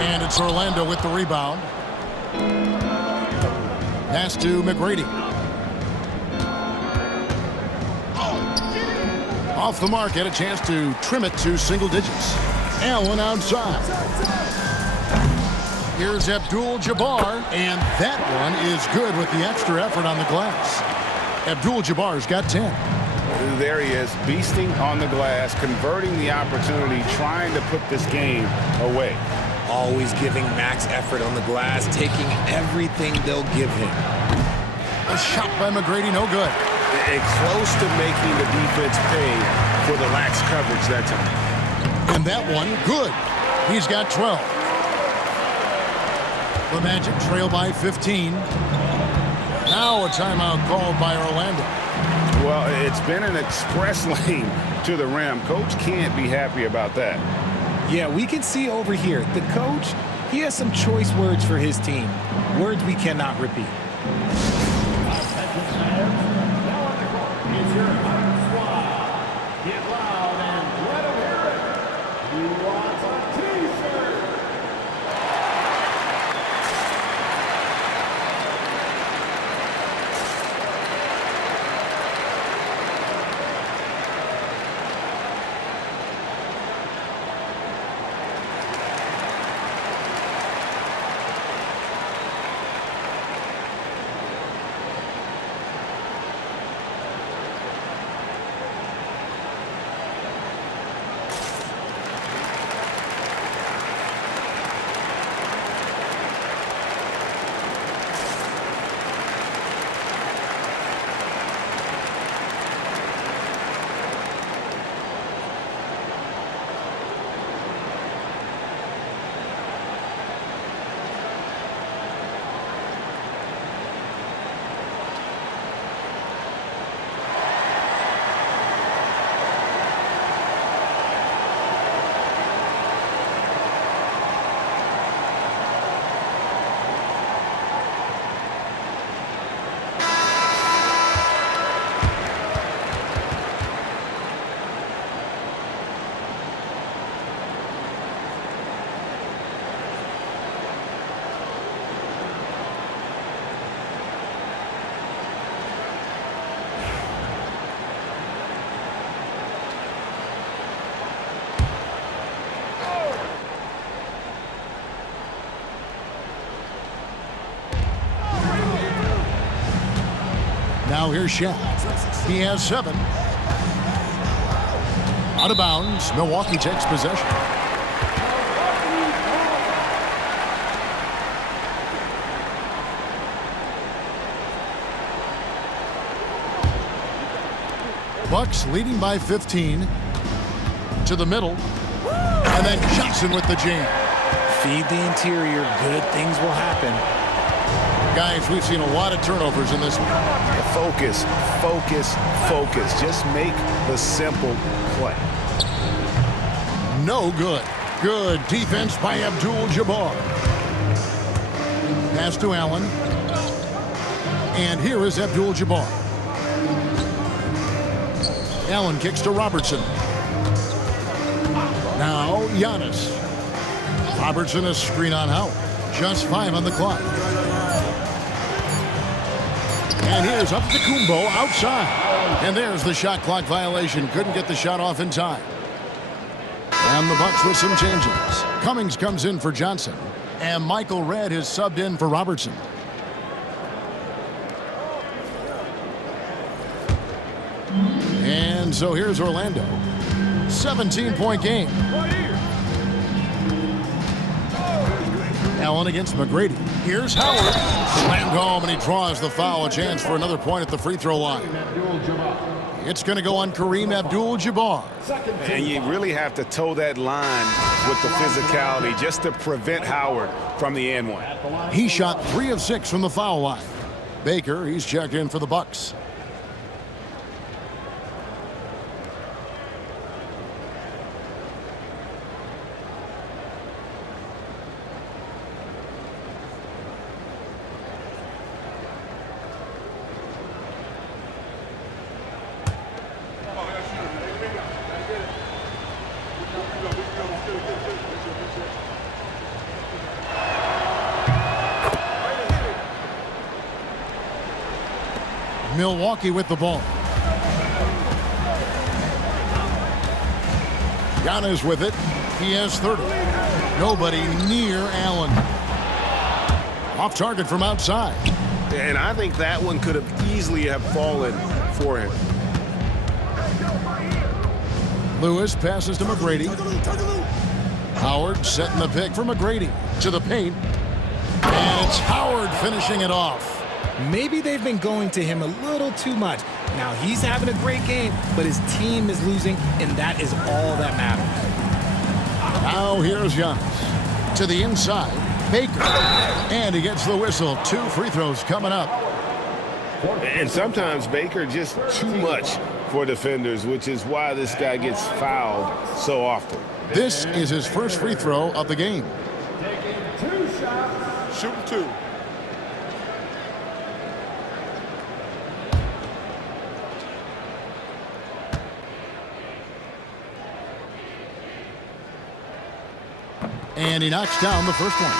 And it's Orlando with the rebound. Pass to McGrady. Off the mark, had a chance to trim it to single digits. Allen outside. Here's Abdul-Jabbar, and that one is good with the extra effort on the glass. Abdul-Jabbar's got 10. There he is, beasting on the glass, converting the opportunity, trying to put this game away. Always giving max effort on the glass, taking everything they'll give him. A shot by McGrady, no good. And close to making the defense pay for the lax coverage that time. And that one, good. He's got 12. The Magic trail by 15. Now a timeout called by Orlando. Well, it's been an express lane to the rim. Coach can't be happy about that. Yeah, we can see over here, the coach, he has some choice words for his team. Words we cannot repeat. It's your home squad. Get loud and let them hear it. You want a T-shirt? Now here's Shaq. He has 7. Out of bounds. Milwaukee takes possession. Bucks leading by 15. To the middle. And then Johnson with the jam. Feed the interior. Good things will happen. Guys, we've seen a lot of turnovers in this one. Focus, focus, focus. Just make the simple play. No good. Good defense by Abdul-Jabbar. Pass to Allen. And here is Abdul-Jabbar. Allen kicks to Robertson. Now Giannis. Robertson a screen on Howard. Just 5 on the clock. And here's up to Kumbo outside. And there's the shot clock violation. Couldn't get the shot off in time. And the Bucks with some changes. Cummings comes in for Johnson. And Michael Redd is subbed in for Robertson. And so here's Orlando. 17-point game. Allen against McGrady. Here's Howard. Slammed home, and he draws the foul. A chance for another point at the free throw line. It's going to go on Kareem Abdul-Jabbar. And you really have to toe that line with the physicality just to prevent Howard from the and one. He shot 3 of 6 from the foul line. Baker, he's checked in for the Bucks. Milwaukee with the ball. Giannis with it. He has 30. Nobody near Allen. Off target from outside. And I think that one could have easily have fallen for him. Lewis passes to McGrady. Howard setting the pick for McGrady. To the paint. And it's Howard finishing it off. Maybe they've been going to him a little too much. Now he's having a great game, but his team is losing, and that is all that matters. Now here's Giannis. To the inside. Baker. And he gets the whistle. 2 free throws coming up. And sometimes Baker just too much for defenders, which is why this guy gets fouled so often. This is his first free throw of the game. Shooting 2. And he knocks down the first one.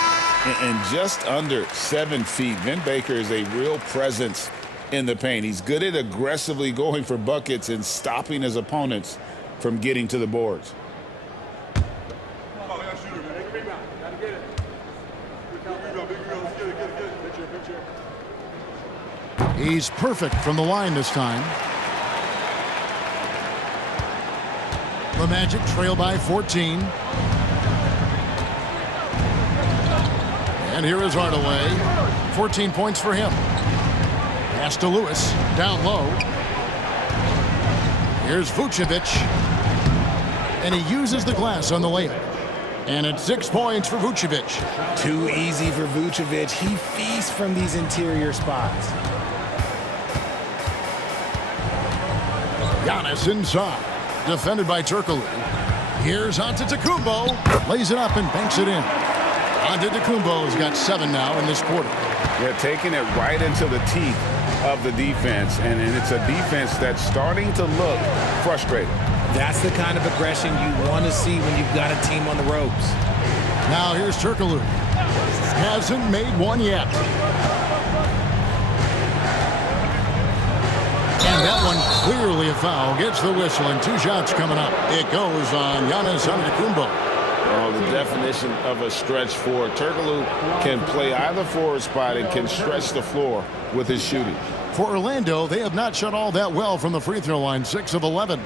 And just under 7 feet, Vin Baker is a real presence in the paint. He's good at aggressively going for buckets and stopping his opponents from getting to the boards. He's perfect from the line this time. The Magic trail by 14. And here is Hardaway. 14 points for him. Pass to Lewis. Down low. Here's Vucevic. And he uses the glass on the layup. And it's 6 points for Vucevic. Too easy for Vucevic. He feasts from these interior spots. Giannis inside. Defended by Turkoglu. Here's Antetokounmpo. Lays it up and banks it in. Antetokounmpo's got 7 now in this quarter. They're taking it right into the teeth of the defense, and it's a defense that's starting to look frustrated. That's the kind of aggression you want to see when you've got a team on the ropes. Now here's Turkoglu. Hasn't made one yet. And that one clearly a foul. Gets the whistle, and 2 shots coming up. It goes on Giannis Antetokounmpo. Oh, the definition of a stretch forward. Turkoglu can play either forward spot and can stretch the floor with his shooting. For Orlando, they have not shot all that well from the free throw line. 6 of 11.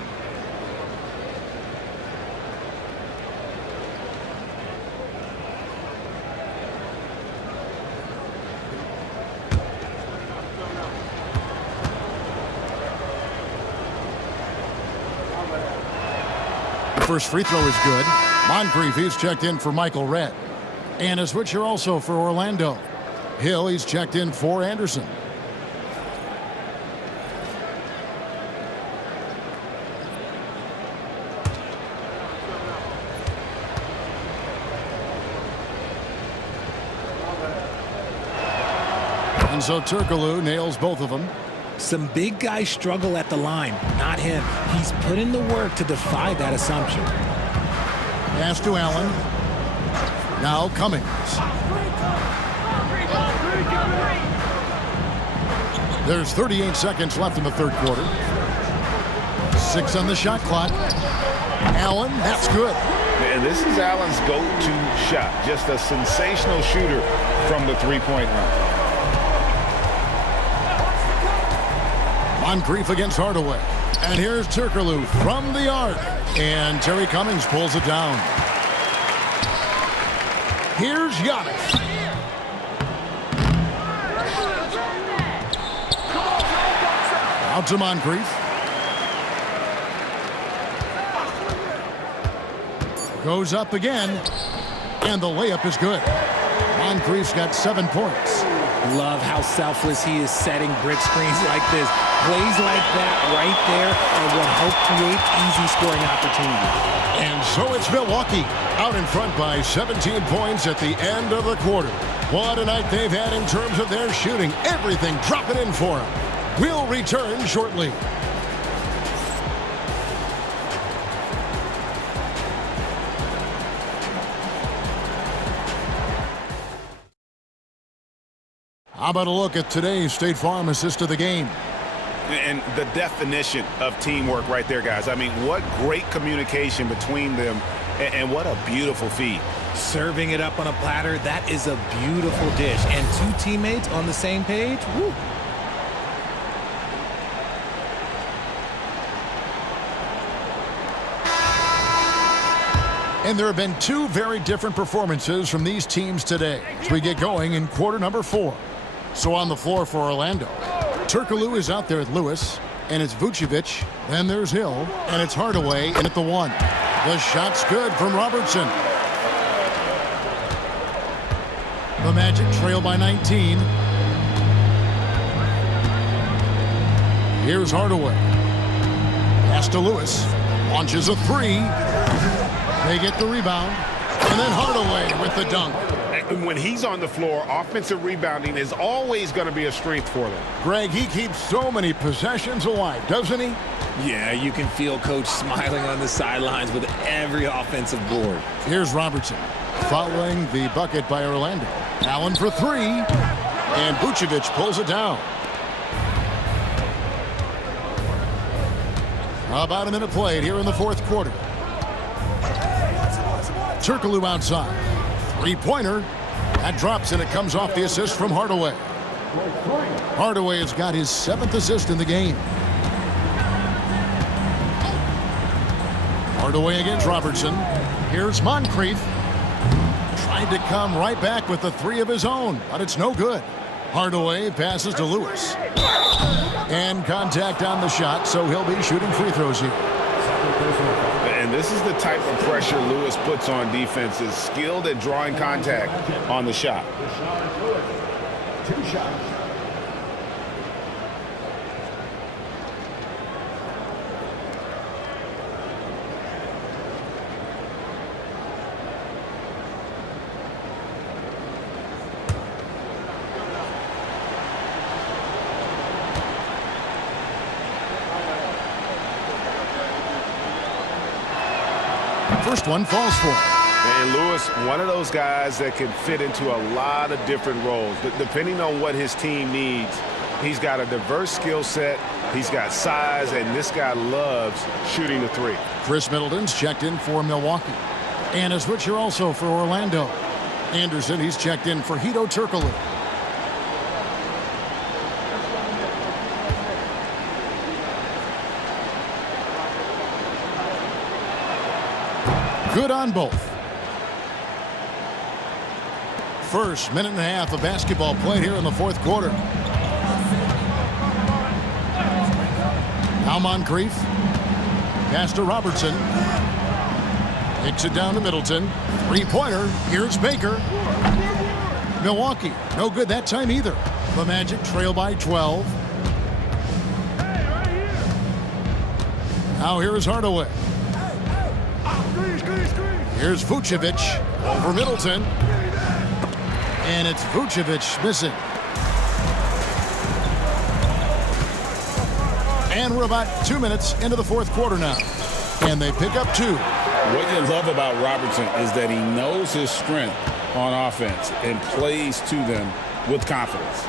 First free throw is good. Moncrief, he's checked in for Michael Redd. And a switcher also for Orlando. Hill, he's checked in for Anderson. And so Turkoglu nails both of them. Some big guys struggle at the line, not him. He's put in the work to defy that assumption. Pass to Allen. Now Cummings. There's 38 seconds left in the third quarter. 6 on the shot clock. Allen, that's good. And this is Allen's go-to shot. Just a sensational shooter from the three-point line. Moncrief against Hardaway. And here's Turkoglu from the arc. And Terry Cummings pulls it down. Here's Giannis. Out to Moncrief. Goes up again. And the layup is good. Moncrief's got 7 points. Love how selfless he is setting brick screens like this. Plays like that right there are what help create easy scoring opportunities. And so it's Milwaukee out in front by 17 points at the end of the quarter. What a night they've had in terms of their shooting. Everything dropping in for them. We'll return shortly. How about a look at today's State Farm assist of the game? And the definition of teamwork right there, guys. I mean, what great communication between them, and what a beautiful feed. Serving it up on a platter, that is a beautiful dish. And 2 teammates on the same page, woo. And there have been 2 very different performances from these teams today as we get going in quarter number 4. So on the floor for Orlando, Turkoglu is out there at Lewis, and it's Vucevic, then there's Hill, and it's Hardaway in at the 1. The shot's good from Robertson. The Magic trail by 19. Here's Hardaway. Pass to Lewis. Launches a 3. They get the rebound. And then Hardaway with the dunk. When he's on the floor, offensive rebounding is always going to be a strength for them. Greg, he keeps so many possessions alive, doesn't he? Yeah, you can feel Coach smiling on the sidelines with every offensive board. Here's Robertson following the bucket by Orlando. Allen for 3. And Vucevic pulls it down. About a minute played here in the fourth quarter. Turkoglu outside. 3-pointer. That drops, and it comes off the assist from Hardaway. Hardaway has got his 7th assist in the game. Hardaway against Robertson. Here's Moncrief. Tried to come right back with the 3 of his own, but it's no good. Hardaway passes to Lewis. And contact on the shot, so he'll be shooting free throws here. And this is the type of pressure Lewis puts on defenses, skilled at drawing contact on the shot. 2 shots. First one falls for him. And Lewis, one of those guys that can fit into a lot of different roles. Depending on what his team needs, he's got a diverse skill set, he's got size, and this guy loves shooting the 3. Chris Middleton's checked in for Milwaukee. And a switcher also for Orlando. Anderson, he's checked in for Hedo Turkoglu. Good on both. First minute and a half of basketball played here in the fourth quarter. Now Moncrief. Pass to Robertson. Takes it down to Middleton. Three-pointer. Here's Baker. Milwaukee, no good that time either. The Magic trail by 12. Now here is Hardaway. Here's Vucevic over Middleton. And it's Vucevic missing. And we're about 2 minutes into the fourth quarter now. And they pick up 2. What you love about Robertson is that he knows his strength on offense and plays to them with confidence.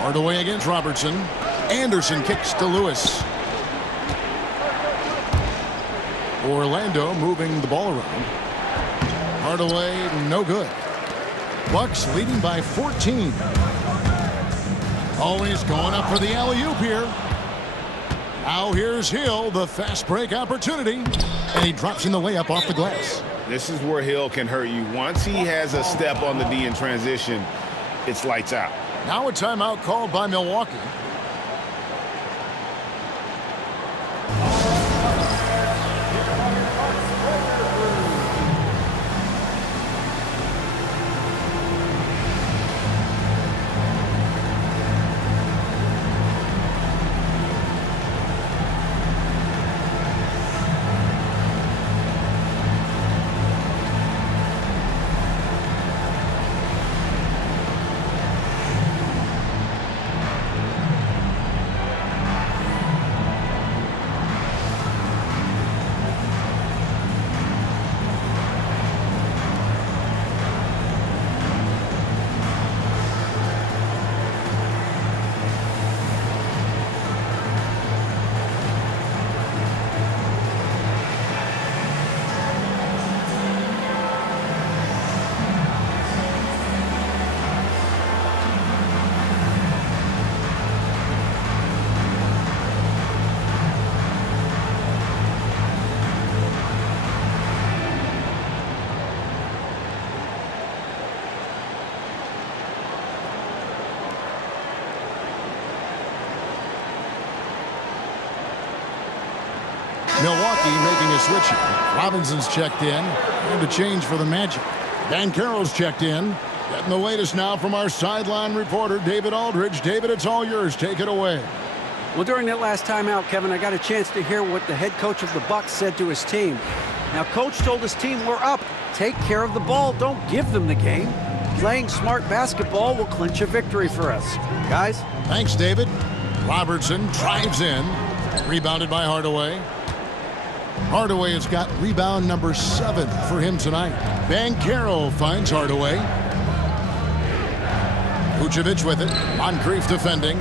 Hardaway against Robertson. Anderson kicks to Lewis. Orlando moving the ball around. Hardaway, no good. Bucks leading by 14. Always going up for the alley-oop here. Now here's Hill, the fast break opportunity. And he drops in the layup off the glass. This is where Hill can hurt you. Once he has a step on the D in transition, it's lights out. Now a timeout called by Milwaukee. Milwaukee making a switch here. Robinson's checked in. And a change for the Magic. Banchero's checked in. Getting the latest now from our sideline reporter, David Aldridge. David, it's all yours. Take it away. Well, during that last timeout, Kevin, I got a chance to hear what the head coach of the Bucks said to his team. Now, coach told his team, we're up. Take care of the ball. Don't give them the game. Playing smart basketball will clinch a victory for us. Guys? Thanks, David. Robertson drives in. Rebounded by Hardaway. Hardaway has got rebound number 7 for him tonight. Banchero finds Hardaway. Vucevic with it. Moncrief defending.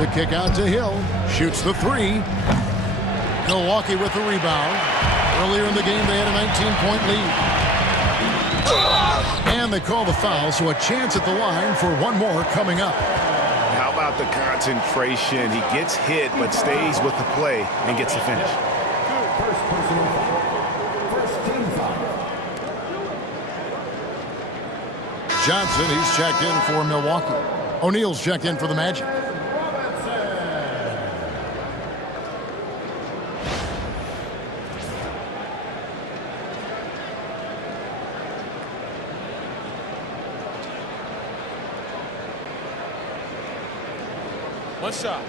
The kick out to Hill. Shoots the 3. Milwaukee with the rebound. Earlier in the game, they had a 19-point lead. And they call the foul, so a chance at the line for one more coming up. How about the concentration? He gets hit, but stays with the play and gets the finish. First personal foul. First team foul. Johnson, he's checked in for Milwaukee. O'Neal's checked in for the Magic. One shot.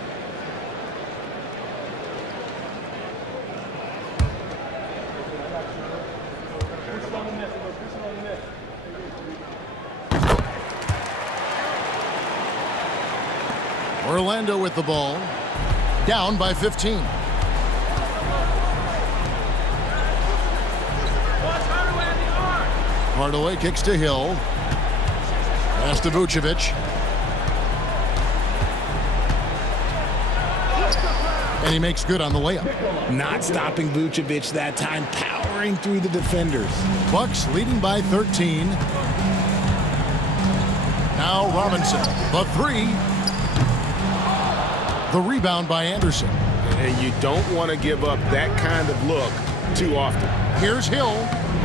Orlando with the ball. Down by 15. Hardaway kicks to Hill. Pass to Vucevic. And he makes good on the layup. Not stopping Vucevic that time, powering through the defenders. Bucks leading by 13. Now Robinson, the 3. The rebound by Anderson. And you don't want to give up that kind of look too often. Here's Hill.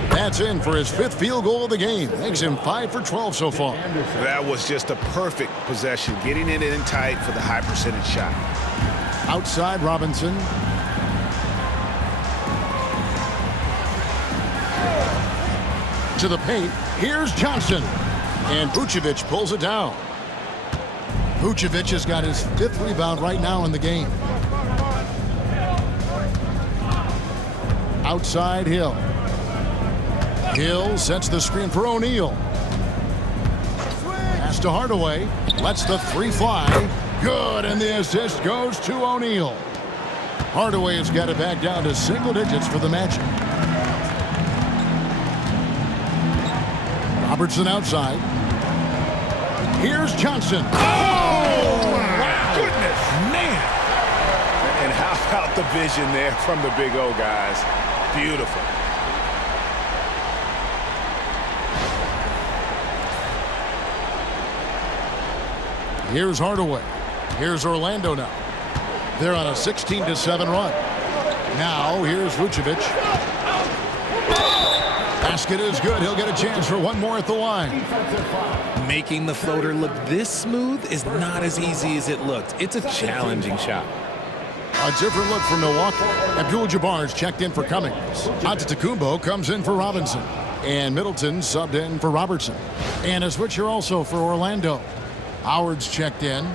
That's in for his 5th field goal of the game. Makes him 5 for 12 so far. That was just a perfect possession, getting it in tight for the high percentage shot. Outside Robinson. To the paint, here's Johnson. And Vucevic pulls it down. Vucevic has got his 5th rebound right now in the game. Outside Hill. Hill sets the screen for O'Neal. Pass to Hardaway. Lets the 3 fly. Good, and the assist goes to O'Neal. Hardaway has got it back down to single digits for the Magic. Robertson outside. Here's Johnson. Oh, my goodness. Man. And how about the vision there from the Big O, guys? Beautiful. Here's Hardaway. Here's Orlando now. They're on a 16-7 run. Now, here's Vucevic. Basket is good. He'll get a chance for one more at the line. Making the floater look this smooth is not as easy as it looked. It's a challenging shot. A different look for Milwaukee. Abdul-Jabbar's checked in for Cummings. Antetokounmpo comes in for Robinson. And Middleton subbed in for Robertson. And a switcher also for Orlando. Howard's checked in.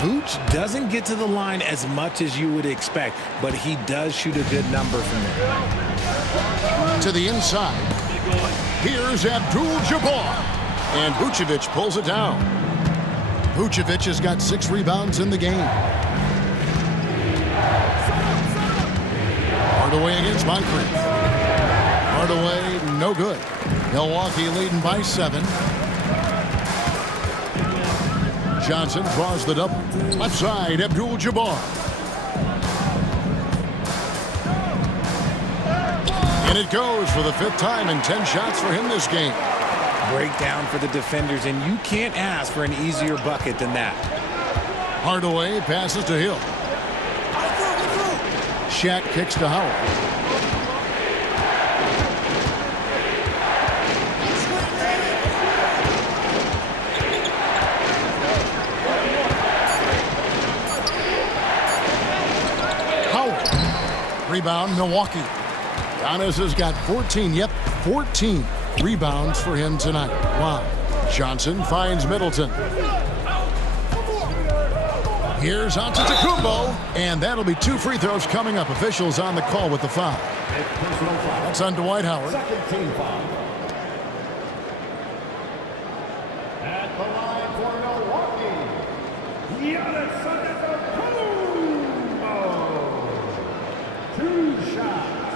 Vooch doesn't get to the line as much as you would expect, but he does shoot a good number from there. To the inside. Here's Abdul-Jabbar. And Vucevic pulls it down. Vucevic has got 6 rebounds in the game. Hardaway against Moncrief. Hardaway, no good. Milwaukee leading by 7. Johnson draws the double. Left side, Abdul-Jabbar. And it goes for the 5th time and 10 shots for him this game. Breakdown for the defenders, and you can't ask for an easier bucket than that. Hardaway passes to Hill. Shaq kicks to Howard. Rebound, Milwaukee. Giannis has got 14, 14 rebounds for him tonight. Wow. Johnson finds Middleton. Here's Antetokounmpo, and that'll be 2 free throws coming up. Officials on the call with the foul. That's on Dwight Howard. Second team foul. At the line for Milwaukee, Giannis Antetokounmpo. 2 shots.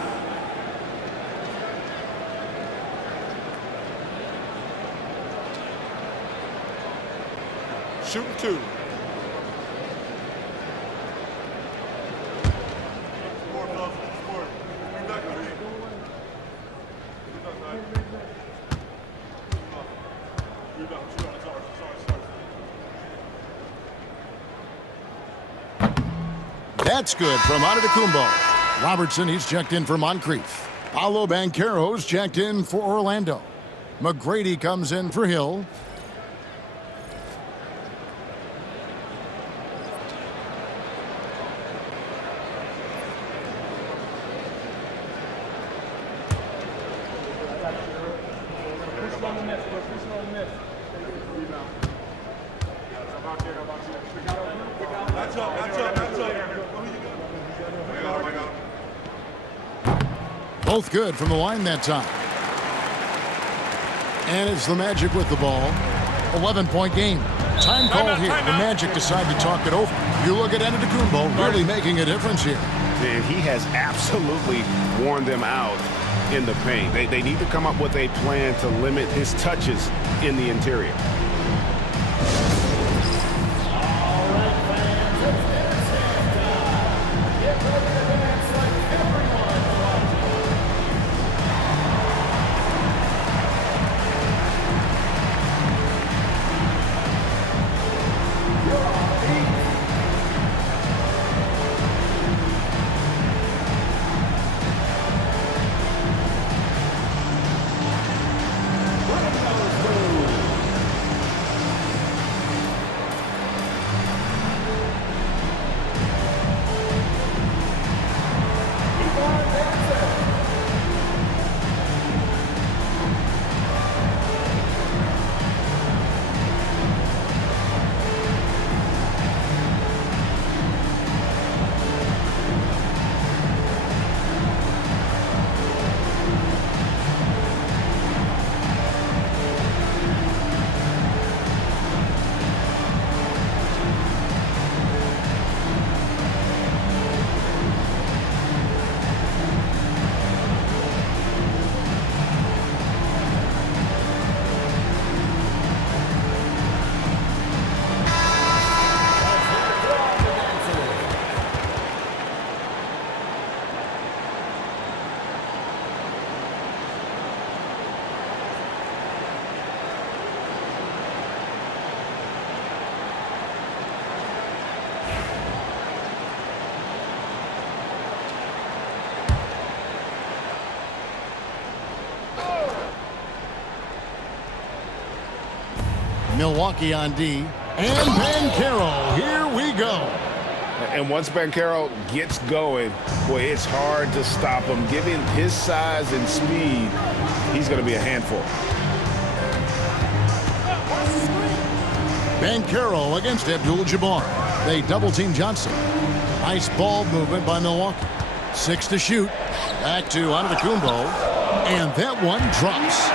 Shooting 2. That's good from Antetokounmpo. Robertson, he's checked in for Moncrief. Paolo Banchero's checked in for Orlando. McGrady comes in for Hill. Both good from the line that time. And it's the Magic with the ball. 11-point game. Time call here. The Magic decide to talk it over. You look at Antetokounmpo really making a difference here. And he has absolutely worn them out in the paint. They need to come up with a plan to limit his touches in the interior. Milwaukee on D. And Banchero, here we go. And once Banchero gets going, boy, it's hard to stop him. Given his size and speed, he's going to be a handful. Banchero against Abdul-Jabbar. They double-team Johnson. Nice ball movement by Milwaukee. 6 to shoot. Back to Antetokounmpo. And that one drops.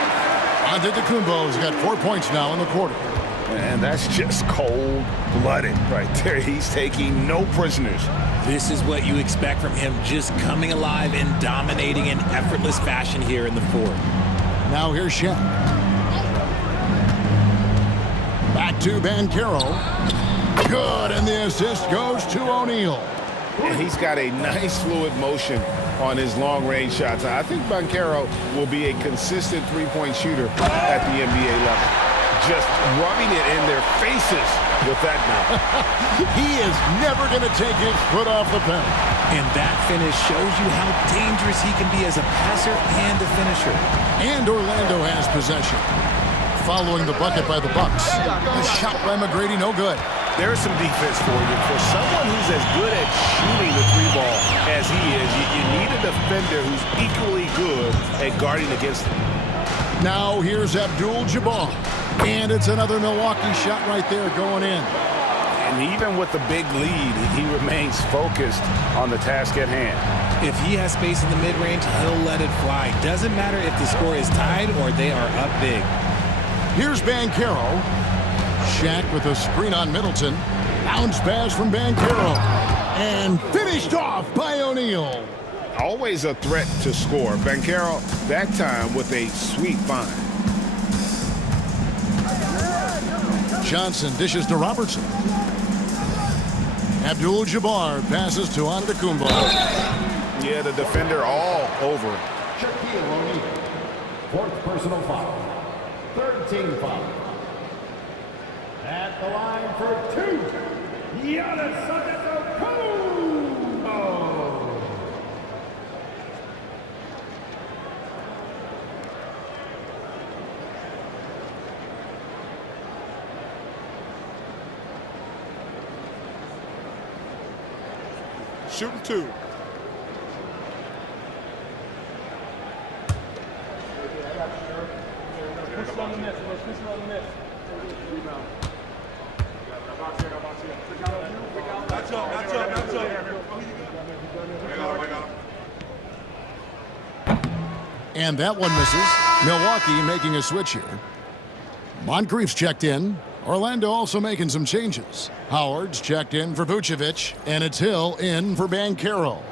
Antetokounmpo's got 4 points now in the quarter. And that's just cold-blooded right there. He's taking no prisoners. This is what you expect from him, just coming alive and dominating in effortless fashion here in the fourth. Now here's Shaq. Back to Banchero. Good, and the assist goes to O'Neal. And he's got a nice fluid motion on his long-range shots. I think Banchero will be a consistent three-point shooter at the NBA level. Just rubbing it in their faces with that now. He is never going to take his foot off the pedal. And that finish shows you how dangerous he can be as a passer and a finisher. And Orlando has possession. Following the bucket by the Bucks. The shot by McGrady, no good. There's some defense for you. For someone who's as good at shooting the three ball as he is, you need a defender who's equally good at guarding against him. Now here's Abdul-Jabbar. And it's another Milwaukee shot right there going in. And even with the big lead, he remains focused on the task at hand. If he has space in the mid-range, he'll let it fly. Doesn't matter if the score is tied or they are up big. Here's Banchero. Shaq with a screen on Middleton. Bounce pass from Banchero. And finished off by O'Neal. Always a threat to score. Banchero, that time with a sweet find. Johnson dishes to Robertson. Abdul-Jabbar passes to Antetokounmpo. Yeah, the defender all over him. Shaquille O'Neal. Fourth personal foul. Third team foul. At the line for 2. Giannis Antetokounmpo. Shooting 2. And that one misses. Milwaukee making a switch here. Moncrief's checked in. Orlando also making some changes. Howard's checked in for Vucevic, and it's Hill in for Banchero.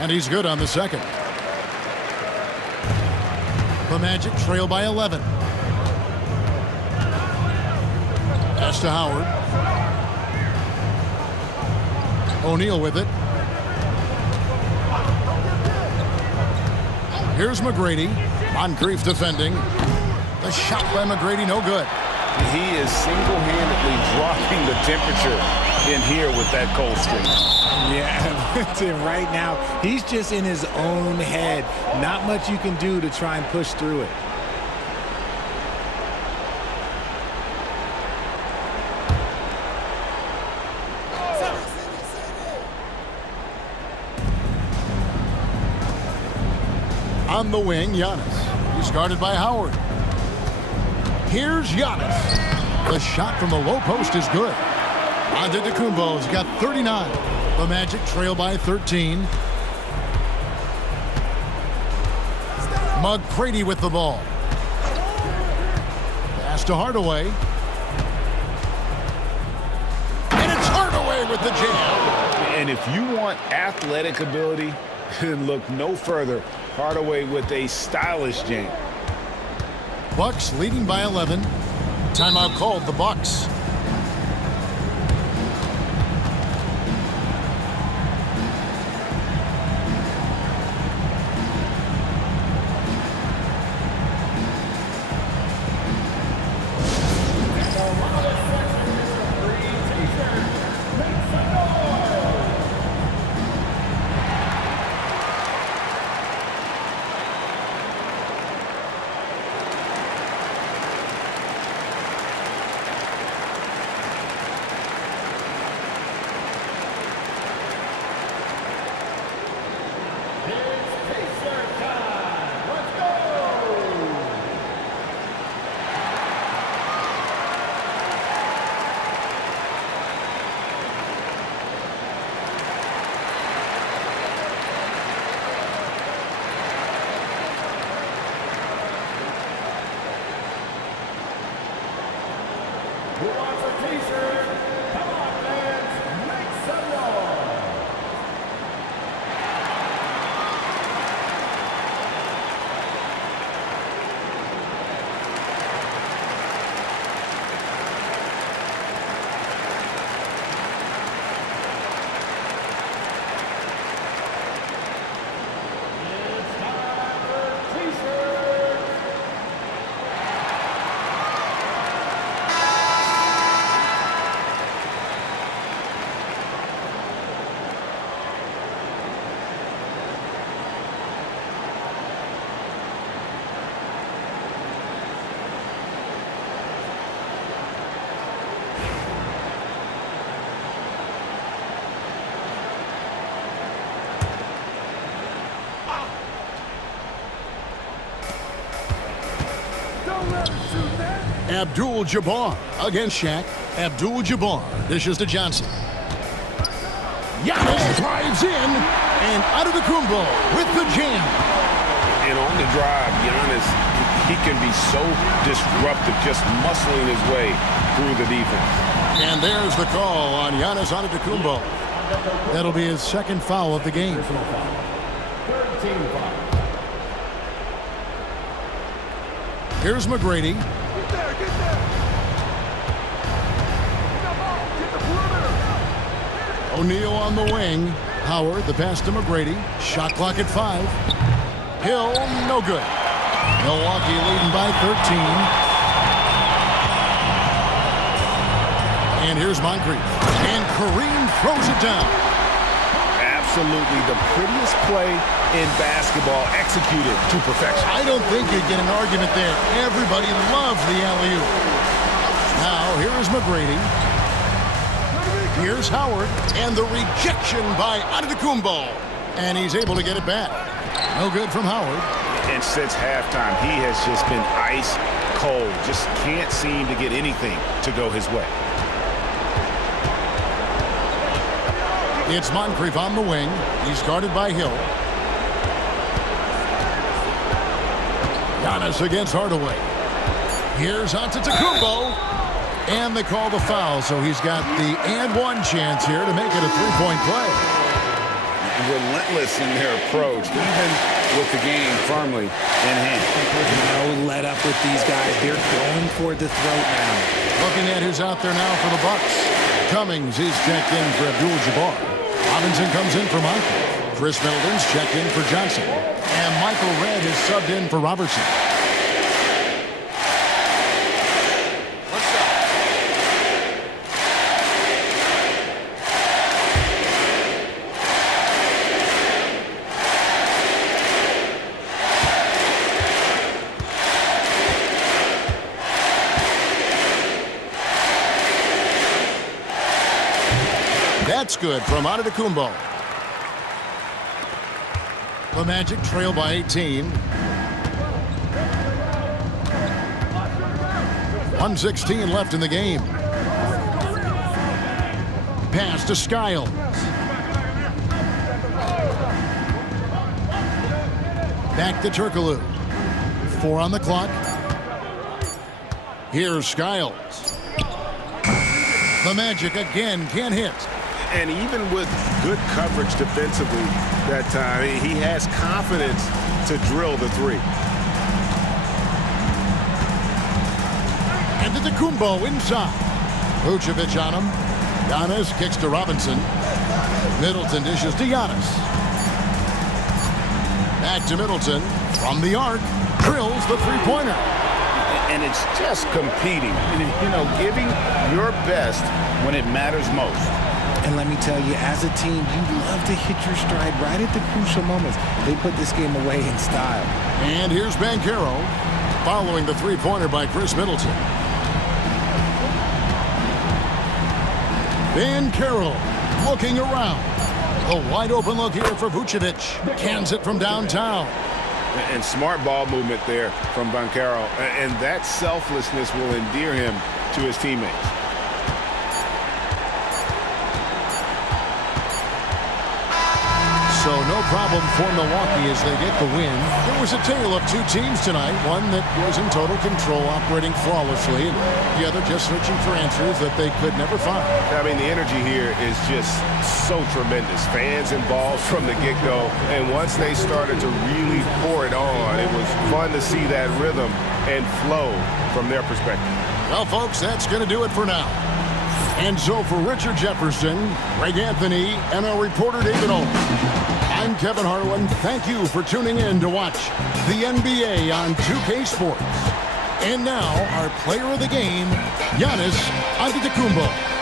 And he's good on the second. The Magic trail by 11. Pass to Howard. O'Neal with it. Here's McGrady. Moncrief defending. The shot by McGrady, no good. He is single-handedly dropping the temperature in here with that cold streak. Yeah, right now, he's just in his own head. Not much you can do to try and push through it. On the wing, Giannis. He's guarded by Howard. Here's Giannis. The shot from the low post is good. Antetokounmpo's got 39. The Magic trail by 13. McGrady with the ball. Pass to Hardaway. And it's Hardaway with the jam. And if you want athletic ability, then look no further. Hardaway with a stylish jam. Bucks leading by 11. Timeout called the Bucks. Who wants a t-shirt? Come on, fans, make some noise. It's time for t-shirts. Don't let her shoot that. Abdul-Jabbar against Shaq. Abdul-Jabbar dishes to Johnson. Giannis drives in, and Antetokounmpo with the jam. And on the drive, Giannis, he can be so disruptive, just muscling his way through the defense. And there's the call on Giannis Antetokounmpo. That'll be his second foul of the game. Personal foul. Third team foul. Here's McGrady. Get there, get there. Come on, get the perimeter. O'Neal on the wing. Howard, the pass to McGrady. Shot clock at 5. Hill, no good. Milwaukee leading by 13. And here's Moncrief. And Kareem throws it down. Absolutely the prettiest play in basketball, executed to perfection. I don't think you'd get an argument there. Everybody loves the alley-oop. Now, here's McGrady. Here's Howard. And the rejection by Antetokounmpo. And he's able to get it back. No good from Howard. And since halftime, he has just been ice cold. Just can't seem to get anything to go his way. It's Moncrief on the wing. He's guarded by Hill. Giannis against Hardaway. Here's Antetokounmpo. And they call the foul, so he's got the and one chance here to make it a three-point play. Relentless in their approach, even with the game firmly in hand. No let up with these guys. They're going for the throat now. Looking at who's out there now for the Bucks. Cummings is checked in for Abdul-Jabbar. Robinson comes in for Michael. Chris Middleton's checked in for Johnson. And Michael Redd is subbed in for Robertson. That's good from Antetokounmpo. The Magic trail by 18. 1:16 left in the game. Pass to Skiles. Back to Turkoglu. 4 on the clock. Here's Skiles. The Magic again can't hit. And even with good coverage defensively that time, he has confidence to drill the three. And Antetokounmpo inside. Vucevic on him. Giannis kicks to Robinson. Middleton dishes to Giannis. Back to Middleton. From the arc. Drills the three-pointer. And it's just competing. You know, giving your best when it matters most. And let me tell you, as a team, you love to hit your stride right at the crucial moments. They put this game away in style. And here's Banchero following the three-pointer by Chris Middleton. Banchero looking around. A wide-open look here for Vucevic. Cans it from downtown. And smart ball movement there from Banchero. And that selflessness will endear him to his teammates. So no no problem for Milwaukee as they get the win. It was a tale of two teams tonight. One that was in total control, operating flawlessly, and the other just searching for answers that they could never find. I mean, the energy here is just so tremendous. Fans involved from the get-go, and once they started to really pour it on, it was fun to see that rhythm and flow from their perspective. Well, folks, that's going to do it for now. And so for Richard Jefferson, Greg Anthony, and our reporter David Olin, I'm Kevin Harlan. Thank you for tuning in to watch the NBA on 2K Sports. And now, our player of the game, Giannis Antetokounmpo.